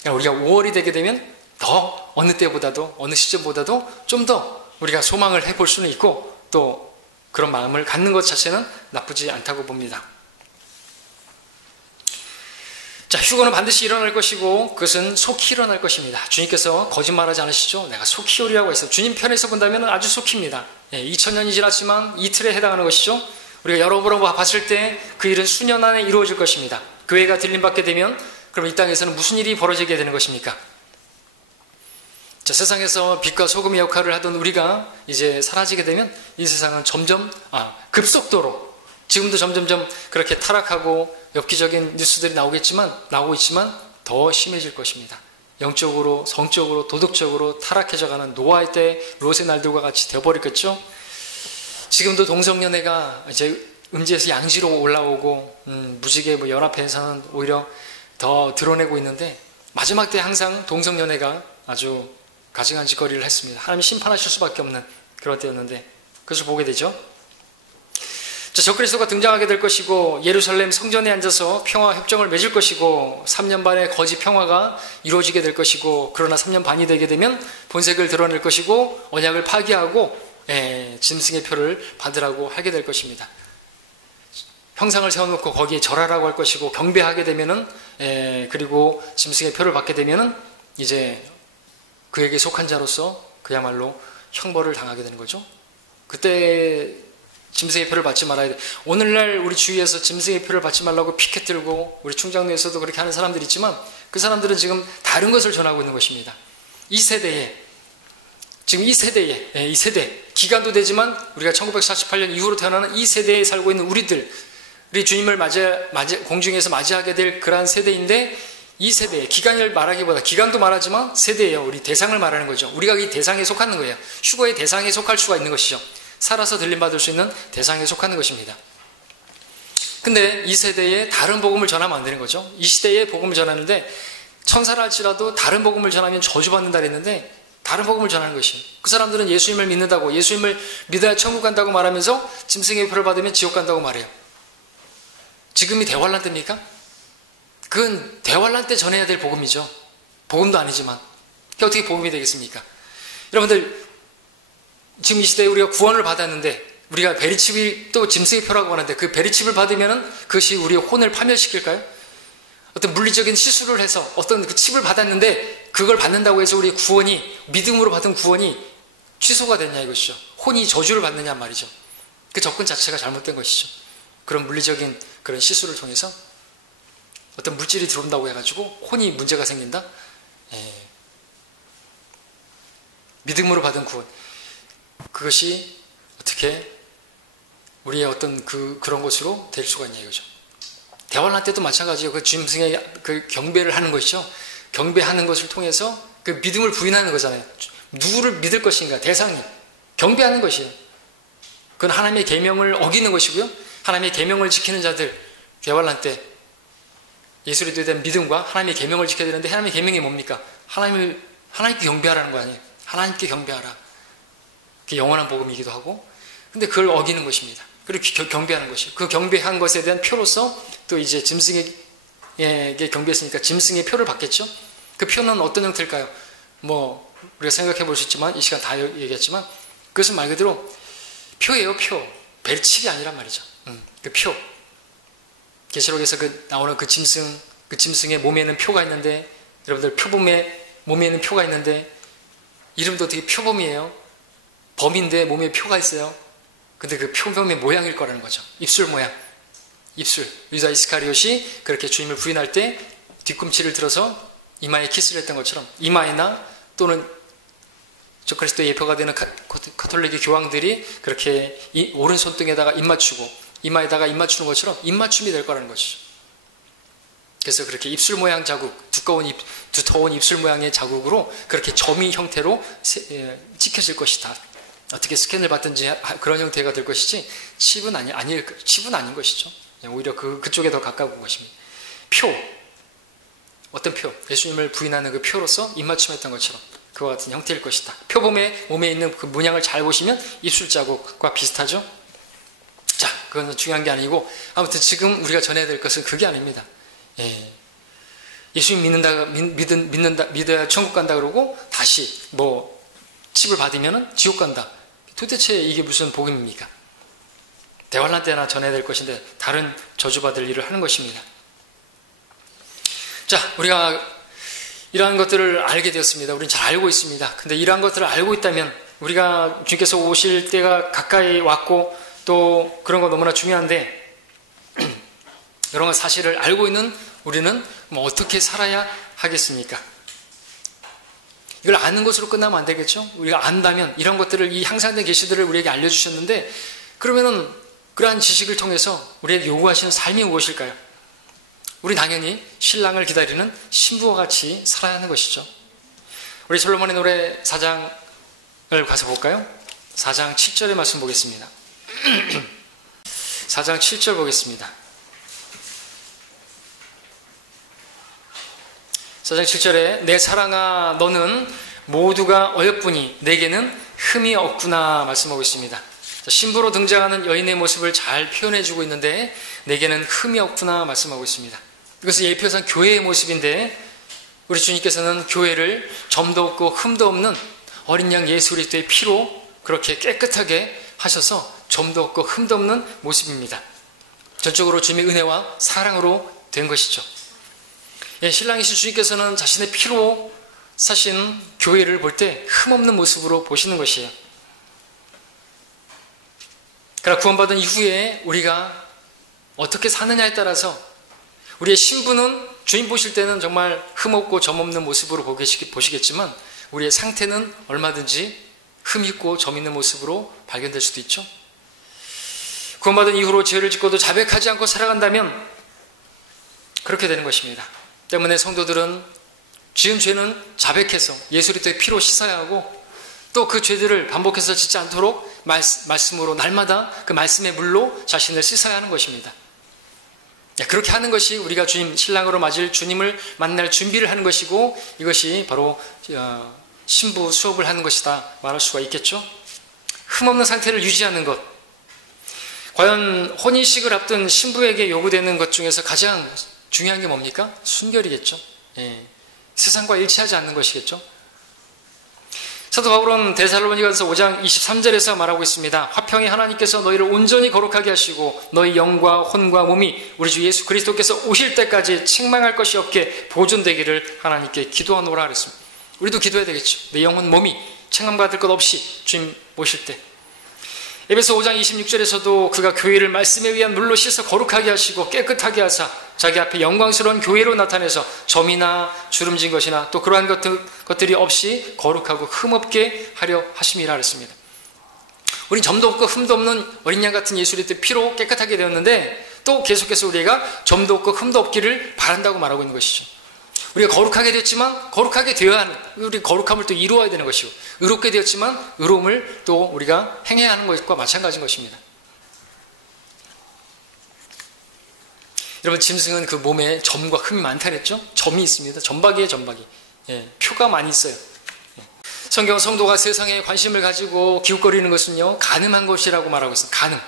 그러니까 우리가 5월이 되게 되면 더 어느 때보다도 어느 시점보다도 좀 더 우리가 소망을 해볼 수는 있고 또 그런 마음을 갖는 것 자체는 나쁘지 않다고 봅니다. 자, 휴거는 반드시 일어날 것이고 그것은 속히 일어날 것입니다. 주님께서 거짓말하지 않으시죠? 내가 속히 오리라고 했어요. 주님 편에서 본다면 아주 속히입니다. 2000년이 지났지만 이틀에 해당하는 것이죠. 우리가 여러분 봤을 때 그 일은 수년 안에 이루어질 것입니다. 교회가 들림받게 되면 그럼 이 땅에서는 무슨 일이 벌어지게 되는 것입니까? 자, 세상에서 빛과 소금의 역할을 하던 우리가 이제 사라지게 되면 이 세상은 점점 급속도로 지금도 점점점 그렇게 타락하고 엽기적인 뉴스들이 나오고 있지만 더 심해질 것입니다. 영적으로, 성적으로, 도덕적으로 타락해져가는 노아의 때 롯의 날들과 같이 되어버리겠죠. 지금도 동성연애가 이제 음지에서 양지로 올라오고 무지개 연합회에서는 오히려 더 드러내고 있는데 마지막 때 항상 동성연애가 아주 가증한 짓거리를 했습니다. 하나님이 심판하실 수밖에 없는 그런 때였는데 그것을 보게 되죠. 자, 적그리스도가 등장하게 될 것이고 예루살렘 성전에 앉아서 평화 협정을 맺을 것이고 3년 반의 거짓 평화가 이루어지게 될 것이고 그러나 3년 반이 되게 되면 본색을 드러낼 것이고 언약을 파기하고 짐승의 표를 받으라고 하게 될 것입니다. 형상을 세워놓고 거기에 절하라고 할 것이고 경배하게 되면은 그리고 짐승의 표를 받게 되면은 이제 그에게 속한 자로서 그야말로 형벌을 당하게 되는 거죠. 그때 짐승의 표를 받지 말아야 돼. 오늘날 우리 주위에서 짐승의 표를 받지 말라고 피켓 들고 우리 충장로에서도 그렇게 하는 사람들이 있지만 그 사람들은 지금 다른 것을 전하고 있는 것입니다. 이 세대에 이 세대 기간도 되지만 우리가 1948년 이후로 태어나는 이 세대에 살고 있는 우리 주님을 공중에서 맞이하게 될 그러한 세대인데 이 세대의 기간을 말하기보다 기간도 말하지만 세대예요. 우리 대상을 말하는 거죠. 우리가 이 대상에 속하는 거예요. 휴거의 대상에 속할 수가 있는 것이죠. 살아서 들림받을 수 있는 대상에 속하는 것입니다. 근데 이 세대에 다른 복음을 전하면 안 되는 거죠. 이 시대에 복음을 전하는데 천사라 할지라도 다른 복음을 전하면 저주받는다 그랬는데 다른 복음을 전하는 것이에요. 그 사람들은 예수님을 믿는다고 예수님을 믿어야 천국 간다고 말하면서 짐승의 표를 받으면 지옥 간다고 말해요. 지금이 대환란 때입니까? 그건 대환란 때 전해야 될 복음이죠. 복음도 아니지만 그게 어떻게 복음이 되겠습니까? 여러분들 지금 이 시대에 우리가 구원을 받았는데 우리가 베리칩이 또 짐승의 표라고 하는데 그 베리칩을 받으면 그것이 우리의 혼을 파멸시킬까요? 어떤 물리적인 시술을 해서 어떤 그 칩을 받았는데 그걸 받는다고 해서 우리의 구원이 믿음으로 받은 구원이 취소가 되냐 이것이죠. 혼이 저주를 받느냐 말이죠. 그 접근 자체가 잘못된 것이죠. 그런 물리적인 그런 시술을 통해서 어떤 물질이 들어온다고 해가지고 혼이 문제가 생긴다? 믿음으로 받은 구원 그것이 어떻게 우리의 어떤 그런 것으로 될 수가 있냐 이거죠. 대환란 때도 마찬가지예요. 그 짐승의 그 경배를 하는 것이죠. 경배하는 것을 통해서 그 믿음을 부인하는 거잖아요. 누구를 믿을 것인가 대상이 경배하는 것이에요. 그건 하나님의 계명을 어기는 것이고요. 하나님의 계명을 지키는 자들 대환란 때 예수에 대한 믿음과 하나님의 계명을 지켜야 되는데 하나님의 계명이 뭡니까? 하나님께 경배하라는 거 아니에요. 하나님께 경배하라. 그게 영원한 복음이기도 하고 근데 그걸 어기는 것입니다. 그리고 경배하는 것이에요. 그 경배한 것에 대한 표로서 또 이제 짐승에게 경배했으니까 짐승의 표를 받겠죠. 그 표는 어떤 형태일까요? 우리가 생각해 볼 수 있지만 이 시간 다 얘기했지만 그것은 말 그대로 표예요. 표. 벨칩이 아니란 말이죠. 그 표. 계시록에서 나오는 그 짐승의 몸에는 표가 있는데 여러분들 표범의 몸에는 표가 있는데 이름도 되게 표범이에요. 범인데 몸에 표가 있어요. 근데 그 표범의 모양일 거라는 거죠. 입술 모양. 입술. 유다 이스카리옷이 그렇게 주님을 부인할 때 뒤꿈치를 들어서 이마에 키스를 했던 것처럼 이마에나 또는 그리스도의 예표가 되는 가톨릭의 교황들이 그렇게 오른손등에다가 입 맞추고 이마에다가 입 맞추는 것처럼 입맞춤이 될 거라는 것이죠. 그래서 그렇게 입술 모양 자국, 두터운 입술 모양의 자국으로 그렇게 점이 형태로 찍혀질 것이다. 어떻게 스캔을 받든지 그런 형태가 될 것이지 칩은 아닌 것이죠. 오히려 그쪽에 더 가까운 것입니다. 표, 어떤 표, 예수님을 부인하는 그 표로서 입맞춤했던 것처럼 그와 같은 형태일 것이다. 표범의 몸에 있는 그 문양을 잘 보시면 입술 자국과 비슷하죠. 자, 그건 중요한 게 아니고 아무튼 지금 우리가 전해야 될 것은 그게 아닙니다. 예수님 믿어야 천국 간다 그러고 다시 칩을 받으면 지옥 간다. 도대체 이게 무슨 복음입니까? 대환란 때나 전해야 될 것인데 다른 저주받을 일을 하는 것입니다. 자, 우리가 이러한 것들을 알게 되었습니다. 우리는 잘 알고 있습니다. 근데 이러한 것들을 알고 있다면 우리가 주님께서 오실 때가 가까이 왔고 또 그런 거 너무나 중요한데 이런 사실을 알고 있는 우리는 뭐 어떻게 살아야 하겠습니까? 이걸 아는 것으로 끝나면 안 되겠죠? 우리가 안다면 이런 것들을, 이 향상된 계시들을 우리에게 알려주셨는데, 그러면은 그러한 지식을 통해서 우리에게 요구하시는 삶이 무엇일까요? 우리 당연히 신랑을 기다리는 신부와 같이 살아야 하는 것이죠. 우리 솔로몬의 노래 4장을 가서 볼까요? 4장 7절의 말씀 보겠습니다. 4장 7절 보겠습니다. 4장 7절에 내 사랑아 너는 모두가 어여쁘니 내게는 흠이 없구나 말씀하고 있습니다. 신부로 등장하는 여인의 모습을 잘 표현해주고 있는데 내게는 흠이 없구나 말씀하고 있습니다. 이것은 예표상 교회의 모습인데 우리 주님께서는 교회를 점도 없고 흠도 없는 어린 양 예수 그리스도의 피로 그렇게 깨끗하게 하셔서 점도 없고 흠도 없는 모습입니다. 전적으로 주님의 은혜와 사랑으로 된 것이죠. 신랑이신 주님께서는 자신의 피로 사신 교회를 볼 때 흠없는 모습으로 보시는 것이에요. 그러나 구원받은 이후에 우리가 어떻게 사느냐에 따라서 우리의 신부는 주님 보실 때는 정말 흠없고 점없는 모습으로 보시겠지만 우리의 상태는 얼마든지 흠있고 점있는 모습으로 발견될 수도 있죠. 구원받은 이후로 죄를 짓고도 자백하지 않고 살아간다면 그렇게 되는 것입니다. 때문에 성도들은 지은 죄는 자백해서 예수 그리스도의 피로 씻어야 하고 또 그 죄들을 반복해서 짓지 않도록 말씀으로 날마다 그 말씀의 물로 자신을 씻어야 하는 것입니다. 그렇게 하는 것이 우리가 주님 신랑으로 맞을 주님을 만날 준비를 하는 것이고 이것이 바로 신부 수업을 하는 것이다 말할 수가 있겠죠. 흠없는 상태를 유지하는 것, 과연 혼인식을 앞둔 신부에게 요구되는 것 중에서 가장 중요한 게 뭡니까? 순결이겠죠. 세상과 일치하지 않는 것이겠죠. 사도 바울은 데살로니가서 5장 23절에서 말하고 있습니다. 화평의 하나님께서 너희를 온전히 거룩하게 하시고 너희 영과 혼과 몸이 우리 주 예수 그리스도께서 오실 때까지 책망할 것이 없게 보존되기를 하나님께 기도하노라 그랬습니다. 우리도 기도해야 되겠죠. 내 영혼 몸이 책망받을 것 없이 주님 오실 때. 에베소 5장 26절에서도 그가 교회를 말씀에 의한 물로 씻어 거룩하게 하시고 깨끗하게 하사 자기 앞에 영광스러운 교회로 나타내서 점이나 주름진 것이나 또 그러한 것들이 없이 거룩하고 흠없게 하려 하심이라 그랬습니다. 우린 점도 없고 흠도 없는 어린 양 같은 예수 그리스도의 피로 깨끗하게 되었는데 또 계속해서 우리가 점도 없고 흠도 없기를 바란다고 말하고 있는 것이죠. 우리가 거룩하게 되었지만 거룩하게 되어야 하는, 우리 거룩함을 또 이루어야 되는 것이고 의롭게 되었지만 의로움을 또 우리가 행해야 하는 것과 마찬가지인 것입니다. 여러분 짐승은 그 몸에 점과 흠이 많다 그랬죠? 점이 있습니다. 점박이에요, 점박이. 표가 많이 있어요. 성경 성도가 세상에 관심을 가지고 기웃거리는 것은요 간음한 것이라고 말하고 있습니다. 간음.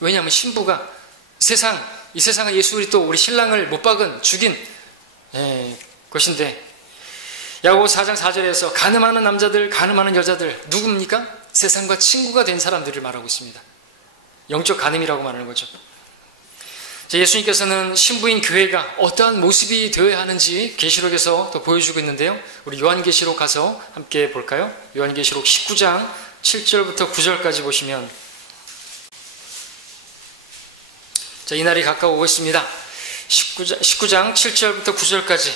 왜냐하면 신부가 이 세상은 예수 그리스도 우리 신랑을 못 박은 죽인 것인데 야고보서 4장 4절에서 간음하는 남자들, 간음하는 여자들 누굽니까? 세상과 친구가 된 사람들을 말하고 있습니다. 영적 간음이라고 말하는 거죠. 예수님께서는 신부인 교회가 어떠한 모습이 되어야 하는지 계시록에서 또 보여주고 있는데요. 우리 요한계시록 가서 함께 볼까요? 요한계시록 19장 7절부터 9절까지 보시면 이날이 가까워오고 있습니다. 19장 7절부터 9절까지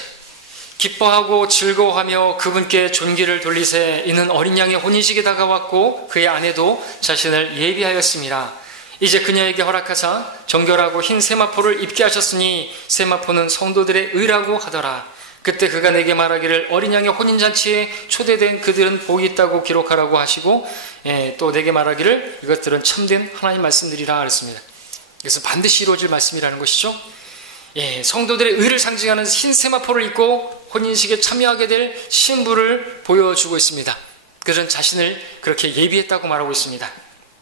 기뻐하고 즐거워하며 그분께 존귀를 돌리세 이는 어린 양의 혼인식이 다가왔고 그의 아내도 자신을 예비하였습니다. 이제 그녀에게 허락하사 정결하고 흰 세마포를 입게 하셨으니 세마포는 성도들의 의라고 하더라. 그때 그가 내게 말하기를 어린 양의 혼인잔치에 초대된 그들은 복이 있다고 기록하라고 하시고 또 내게 말하기를 이것들은 참된 하나님 말씀들이라 그랬습니다. 이것은 반드시 이루어질 말씀이라는 것이죠. 성도들의 의를 상징하는 흰 세마포를 입고 혼인식에 참여하게 될 신부를 보여주고 있습니다. 그들은 자신을 그렇게 예비했다고 말하고 있습니다.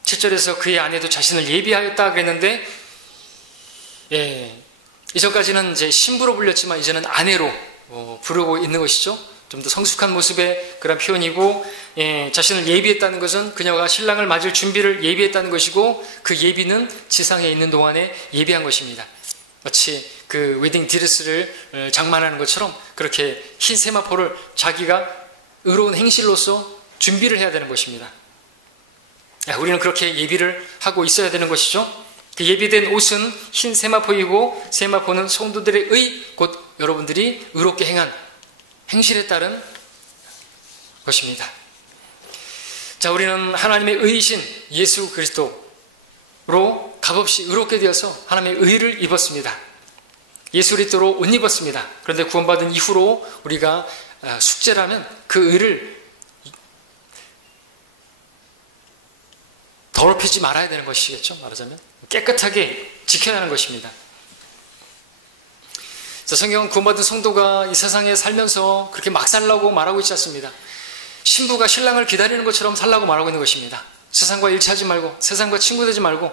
7절에서 그의 아내도 자신을 예비하였다 그랬는데 이전까지는 이제 신부로 불렸지만 이제는 아내로 부르고 있는 것이죠. 좀 더 성숙한 모습의 그런 표현이고 자신을 예비했다는 것은 그녀가 신랑을 맞을 준비를 예비했다는 것이고 그 예비는 지상에 있는 동안에 예비한 것입니다. 마치 그 웨딩 드레스를 장만하는 것처럼 그렇게 흰 세마포를 자기가 의로운 행실로서 준비를 해야 되는 것입니다. 우리는 그렇게 예비를 하고 있어야 되는 것이죠. 그 예비된 옷은 흰 세마포이고 세마포는 성도들의 의, 곧 여러분들이 의롭게 행한 행실에 따른 것입니다. 자, 우리는 하나님의 의이신 예수 그리스도로 값없이 의롭게 되어서 하나님의 의를 입었습니다. 예수 그리스도로 옷 입었습니다. 그런데 구원받은 이후로 우리가 숙제라면 그 의를 더럽히지 말아야 되는 것이겠죠. 말하자면 깨끗하게 지켜야 하는 것입니다. 자, 성경은 구원받은 성도가 이 세상에 살면서 그렇게 막 살라고 말하고 있지 않습니다. 신부가 신랑을 기다리는 것처럼 살라고 말하고 있는 것입니다. 세상과 일치하지 말고 세상과 친구 되지 말고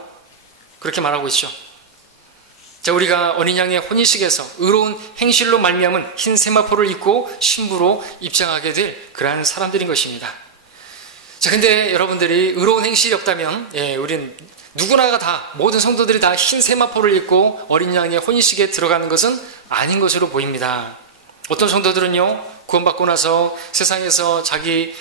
그렇게 말하고 있죠. 자, 우리가 어린 양의 혼인식에서 의로운 행실로 말미암은 흰 세마포를 입고 신부로 입장하게 될 그러한 사람들인 것입니다. 자, 근데 여러분들이 의로운 행실이 없다면 우린 누구나가 다 모든 성도들이 다 흰 세마포를 입고 어린 양의 혼인식에 들어가는 것은 아닌 것으로 보입니다. 어떤 성도들은요, 구원받고 나서 세상에서 자기의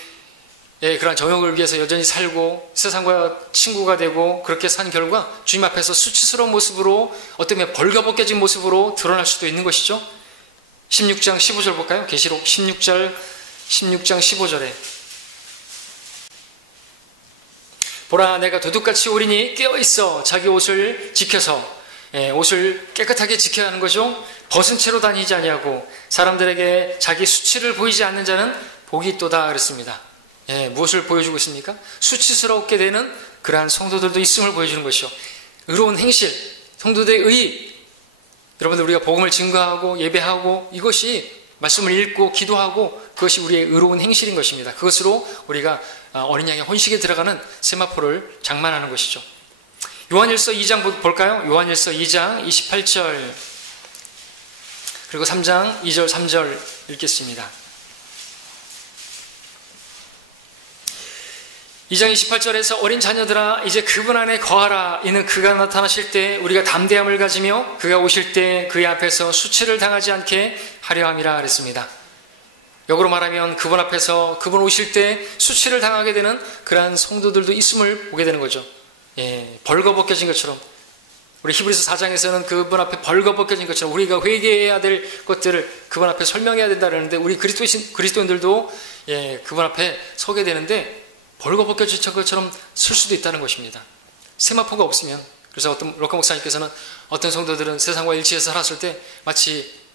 그런 정욕을 위해서 여전히 살고 세상과 친구가 되고 그렇게 산 결과 주님 앞에서 수치스러운 모습으로 어쩌면 벌거벗겨진 모습으로 드러날 수도 있는 것이죠. 16장 15절 볼까요? 계시록 16장 15절에 보라, 내가 도둑같이 오리니 깨어있어 자기 옷을 지켜서 옷을 깨끗하게 지켜야 하는 거죠. 벗은 채로 다니지 아니하고 사람들에게 자기 수치를 보이지 않는 자는 복이 있도다 그랬습니다. 무엇을 보여주고 있습니까? 수치스럽게 되는 그러한 성도들도 있음을 보여주는 것이죠. 의로운 행실, 성도들의 의, 여러분들 우리가 복음을 증거하고 예배하고 이것이 말씀을 읽고 기도하고 그것이 우리의 의로운 행실인 것입니다. 그것으로 우리가 어린 양의 혼식에 들어가는 세마포를 장만하는 것이죠. 요한일서 2장 볼까요? 요한일서 2장 28절 그리고 3장 2절 3절 읽겠습니다. 2장 28절에서 어린 자녀들아 이제 그분 안에 거하라. 이는 그가 나타나실 때 우리가 담대함을 가지며 그가 오실 때 그의 앞에서 수치를 당하지 않게 하려 함이라 그랬습니다. 역으로 말하면 그분 앞에서 그분 오실 때 수치를 당하게 되는 그러한 성도들도 있음을 보게 되는 거죠. 벌거벗겨진 것처럼 우리 히브리서 4장에서는 그분 앞에 벌거벗겨진 것처럼 우리가 회개해야 될 것들을 그분 앞에 설명해야 된다 그러는데 우리 그리스도인들도 그분 앞에 서게 되는데 벌거벗겨진 것처럼 쓸 수도 있다는 것입니다. 세마포가 없으면. 그래서 어떤 록카 목사님께서는 어떤 성도들은 세상과 일치해서 살았을 때 마치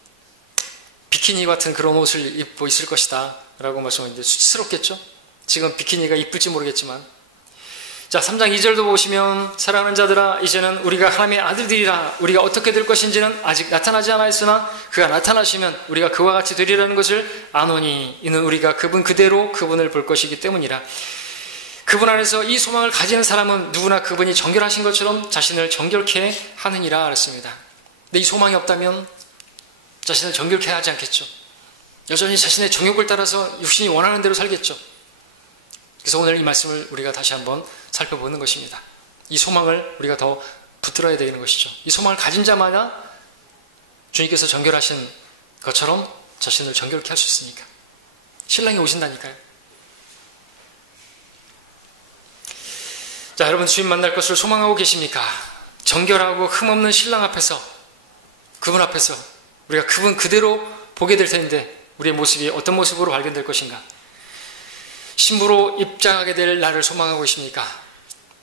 비키니 같은 그런 옷을 입고 있을 것이다 라고 말씀하는데 수치스럽겠죠? 지금 비키니가 이쁠지 모르겠지만. 자, 3장 2절도 보시면 사랑하는 자들아 이제는 우리가 하나님의 아들들이라. 우리가 어떻게 될 것인지는 아직 나타나지 않았으나 그가 나타나시면 우리가 그와 같이 되리라는 것을 아노니 이는 우리가 그분 그대로 그분을 볼 것이기 때문이라. 그분 안에서 이 소망을 가지는 사람은 누구나 그분이 정결하신 것처럼 자신을 정결케 하느니라 그랬습니다. 근데 이 소망이 없다면 자신을 정결케 하지 않겠죠. 여전히 자신의 정욕을 따라서 육신이 원하는 대로 살겠죠. 그래서 오늘 이 말씀을 우리가 다시 한번 살펴보는 것입니다. 이 소망을 우리가 더 붙들어야 되는 것이죠. 이 소망을 가진 자마다 주님께서 정결하신 것처럼 자신을 정결케 할 수 있으니까. 신랑이 오신다니까요. 자, 여러분 주님 만날 것을 소망하고 계십니까? 정결하고 흠없는 신랑 앞에서 그분 앞에서 우리가 그분 그대로 보게 될 텐데 우리의 모습이 어떤 모습으로 발견될 것인가? 신부로 입장하게 될 날을 소망하고 계십니까?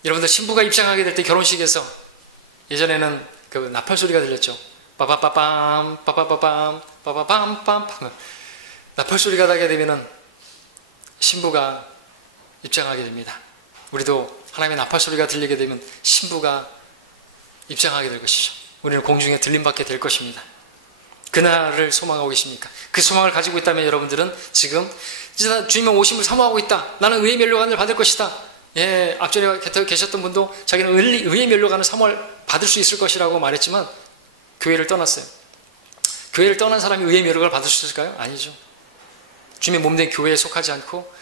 여러분들 신부가 입장하게 될 때 결혼식에서 예전에는 그 나팔 소리가 들렸죠. 빠바빠밤 빠바빠밤 빠바밤빰 나팔 소리가 나게 되면은 신부가 입장하게 됩니다. 우리도 하나님의 나팔 소리가 들리게 되면 신부가 입장하게 될 것이죠. 우리는 공중에 들림받게 될 것입니다. 그날을 소망하고 계십니까? 그 소망을 가지고 있다면 여러분들은 지금 진짜 주님의 오심을 사모하고 있다. 나는 의의 멸류관을 받을 것이다. 앞전에 계셨던 분도 자기는 의의 멸류관을 사모를 받을 수 있을 것이라고 말했지만 교회를 떠났어요. 교회를 떠난 사람이 의의 멸류관을 받을 수 있을까요? 아니죠. 주님의 몸된 교회에 속하지 않고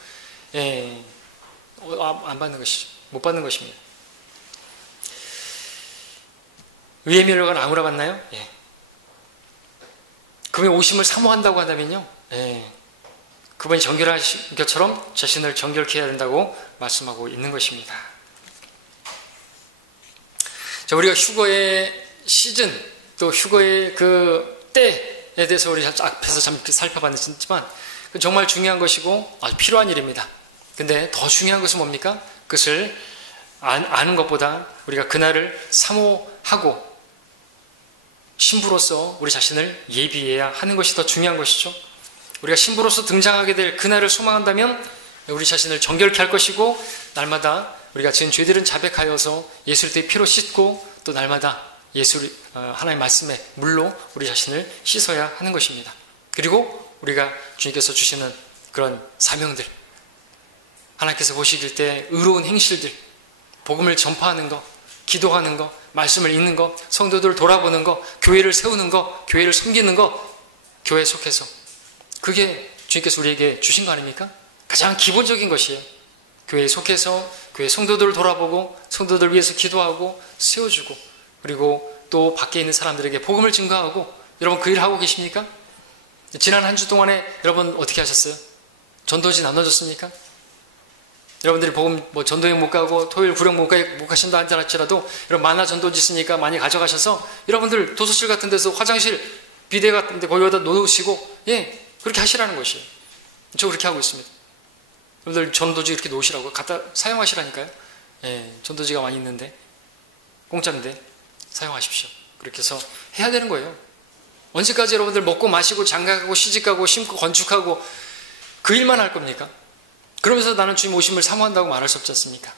안 받는 것이죠. 못 받는 것입니다. 의의 멸류관 아무나 받나요? 그분의 오심을 사모한다고 한다면요. 그분이 정결하신 것처럼 자신을 정결케 해야 된다고 말씀하고 있는 것입니다. 자, 우리가 휴거의 시즌, 또 휴거의 그 때에 대해서 우리 앞에서 잠깐 살펴봤지만 정말 중요한 것이고 아주 필요한 일입니다. 근데 더 중요한 것은 뭡니까? 그것을 아는 것보다 우리가 그날을 사모하고 신부로서 우리 자신을 예비해야 하는 것이 더 중요한 것이죠. 우리가 신부로서 등장하게 될 그날을 소망한다면 우리 자신을 정결케 할 것이고, 날마다 우리가 지은 죄들은 자백하여서 예수 그리스도의 피로 씻고, 또 날마다 하나님의 말씀에 물로 우리 자신을 씻어야 하는 것입니다. 그리고 우리가 주님께서 주시는 그런 사명들, 하나님께서 보시길 때 의로운 행실들, 복음을 전파하는 것, 기도하는 것, 말씀을 읽는 것, 성도들을 돌아보는 것, 교회를 세우는 것, 교회를 섬기는 것, 교회 속에서, 그게 주님께서 우리에게 주신 거 아닙니까? 가장 기본적인 것이에요. 교회에 속해서 교회 성도들을 돌아보고 성도들을 위해서 기도하고 세워주고, 그리고 또 밖에 있는 사람들에게 복음을 증거하고. 여러분 그 일을 하고 계십니까? 지난 한 주 동안에 여러분 어떻게 하셨어요? 전도지 나눠줬습니까? 여러분들이 복음 전도행 못 가고 토요일 구령 못 가신다 할지라도 여러분 만화 전도지 있으니까 많이 가져가셔서 여러분들 도서실 같은 데서 화장실 비데 같은 데 거기다 놓으시고, 그렇게 하시라는 것이에요. 저 그렇게 하고 있습니다. 여러분들 전도지 이렇게 놓으시라고, 갖다 사용하시라니까요. 전도지가 많이 있는데, 공짜인데 사용하십시오. 그렇게 해서 해야 되는 거예요. 언제까지 여러분들 먹고 마시고 장가가고 시집가고 심고 건축하고 그 일만 할 겁니까? 그러면서 나는 주님 오심을 사모한다고 말할 수 없지 않습니까?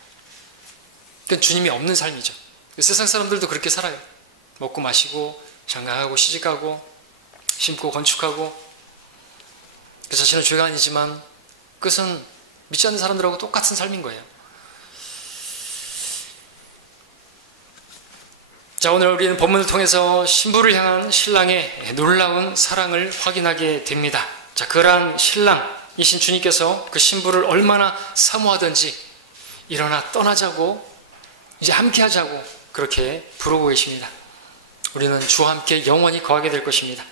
그건 주님이 없는 삶이죠. 세상 사람들도 그렇게 살아요. 먹고 마시고 장가가고 시집가고 심고 건축하고, 그 자신은 죄가 아니지만 그것은 믿지 않는 사람들하고 똑같은 삶인 거예요. 자, 오늘 우리는 본문을 통해서 신부를 향한 신랑의 놀라운 사랑을 확인하게 됩니다. 자, 그러한 신랑이신 주님께서 그 신부를 얼마나 사모하든지 일어나 떠나자고, 이제 함께 하자고 그렇게 부르고 계십니다. 우리는 주와 함께 영원히 거하게 될 것입니다.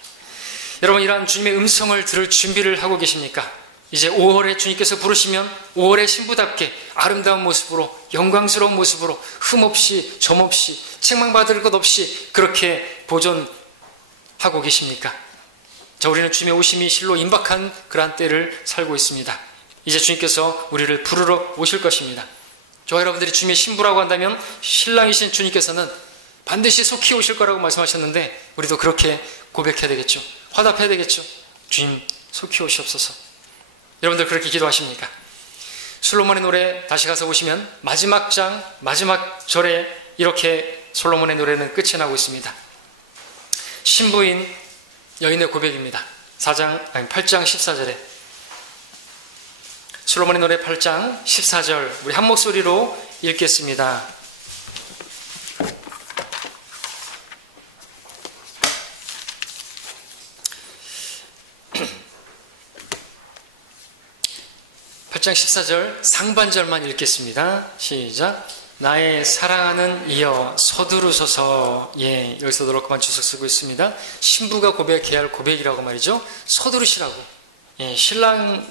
여러분, 이러한 주님의 음성을 들을 준비를 하고 계십니까? 이제 5월에 주님께서 부르시면 5월의 신부답게 아름다운 모습으로, 영광스러운 모습으로, 흠없이 점없이 책망받을 것 없이 그렇게 보존하고 계십니까? 자, 우리는 주님의 오심이 실로 임박한 그러한 때를 살고 있습니다. 이제 주님께서 우리를 부르러 오실 것입니다. 저와 여러분들이 주님의 신부라고 한다면 신랑이신 주님께서는 반드시 속히 오실 거라고 말씀하셨는데, 우리도 그렇게 고백해야 되겠죠. 화답해야 되겠죠. 주님 속히 오시옵소서. 여러분들 그렇게 기도하십니까? 솔로몬의 노래 다시 가서 보시면 마지막 장 마지막 절에 이렇게 솔로몬의 노래는 끝이 나고 있습니다. 신부인 여인의 고백입니다. 8장 14절에 솔로몬의 노래 8장 14절 우리 한 목소리로 읽겠습니다. 장 14절 상반절만 읽겠습니다. 시작. 나의 사랑하는 이여 서두르소서. 여기서도 그렇게만 주석 쓰고 있습니다. 신부가 고백해야 할 고백이라고 말이죠. 서두르시라고. 신랑이신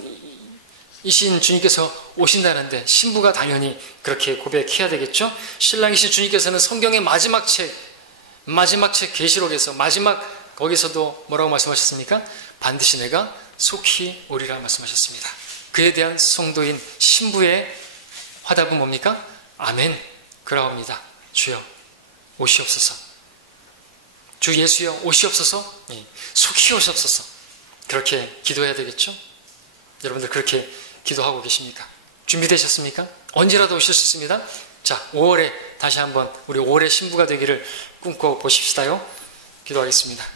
주님께서 오신다는데 신부가 당연히 그렇게 고백해야 되겠죠. 신랑이신 주님께서는 성경의 마지막 책 계시록에서 마지막 거기서도 뭐라고 말씀하셨습니까? 반드시 내가 속히 오리라 말씀하셨습니다. 그에 대한 성도인 신부의 화답은 뭡니까? 아멘. 그러합니다. 주여 오시옵소서. 주 예수여 오시옵소서. 속히 오시옵소서. 그렇게 기도해야 되겠죠? 여러분들 그렇게 기도하고 계십니까? 준비되셨습니까? 언제라도 오실 수 있습니다. 자, 5월에 다시 한번 우리 5월의 신부가 되기를 꿈꿔 보십시다요. 기도하겠습니다.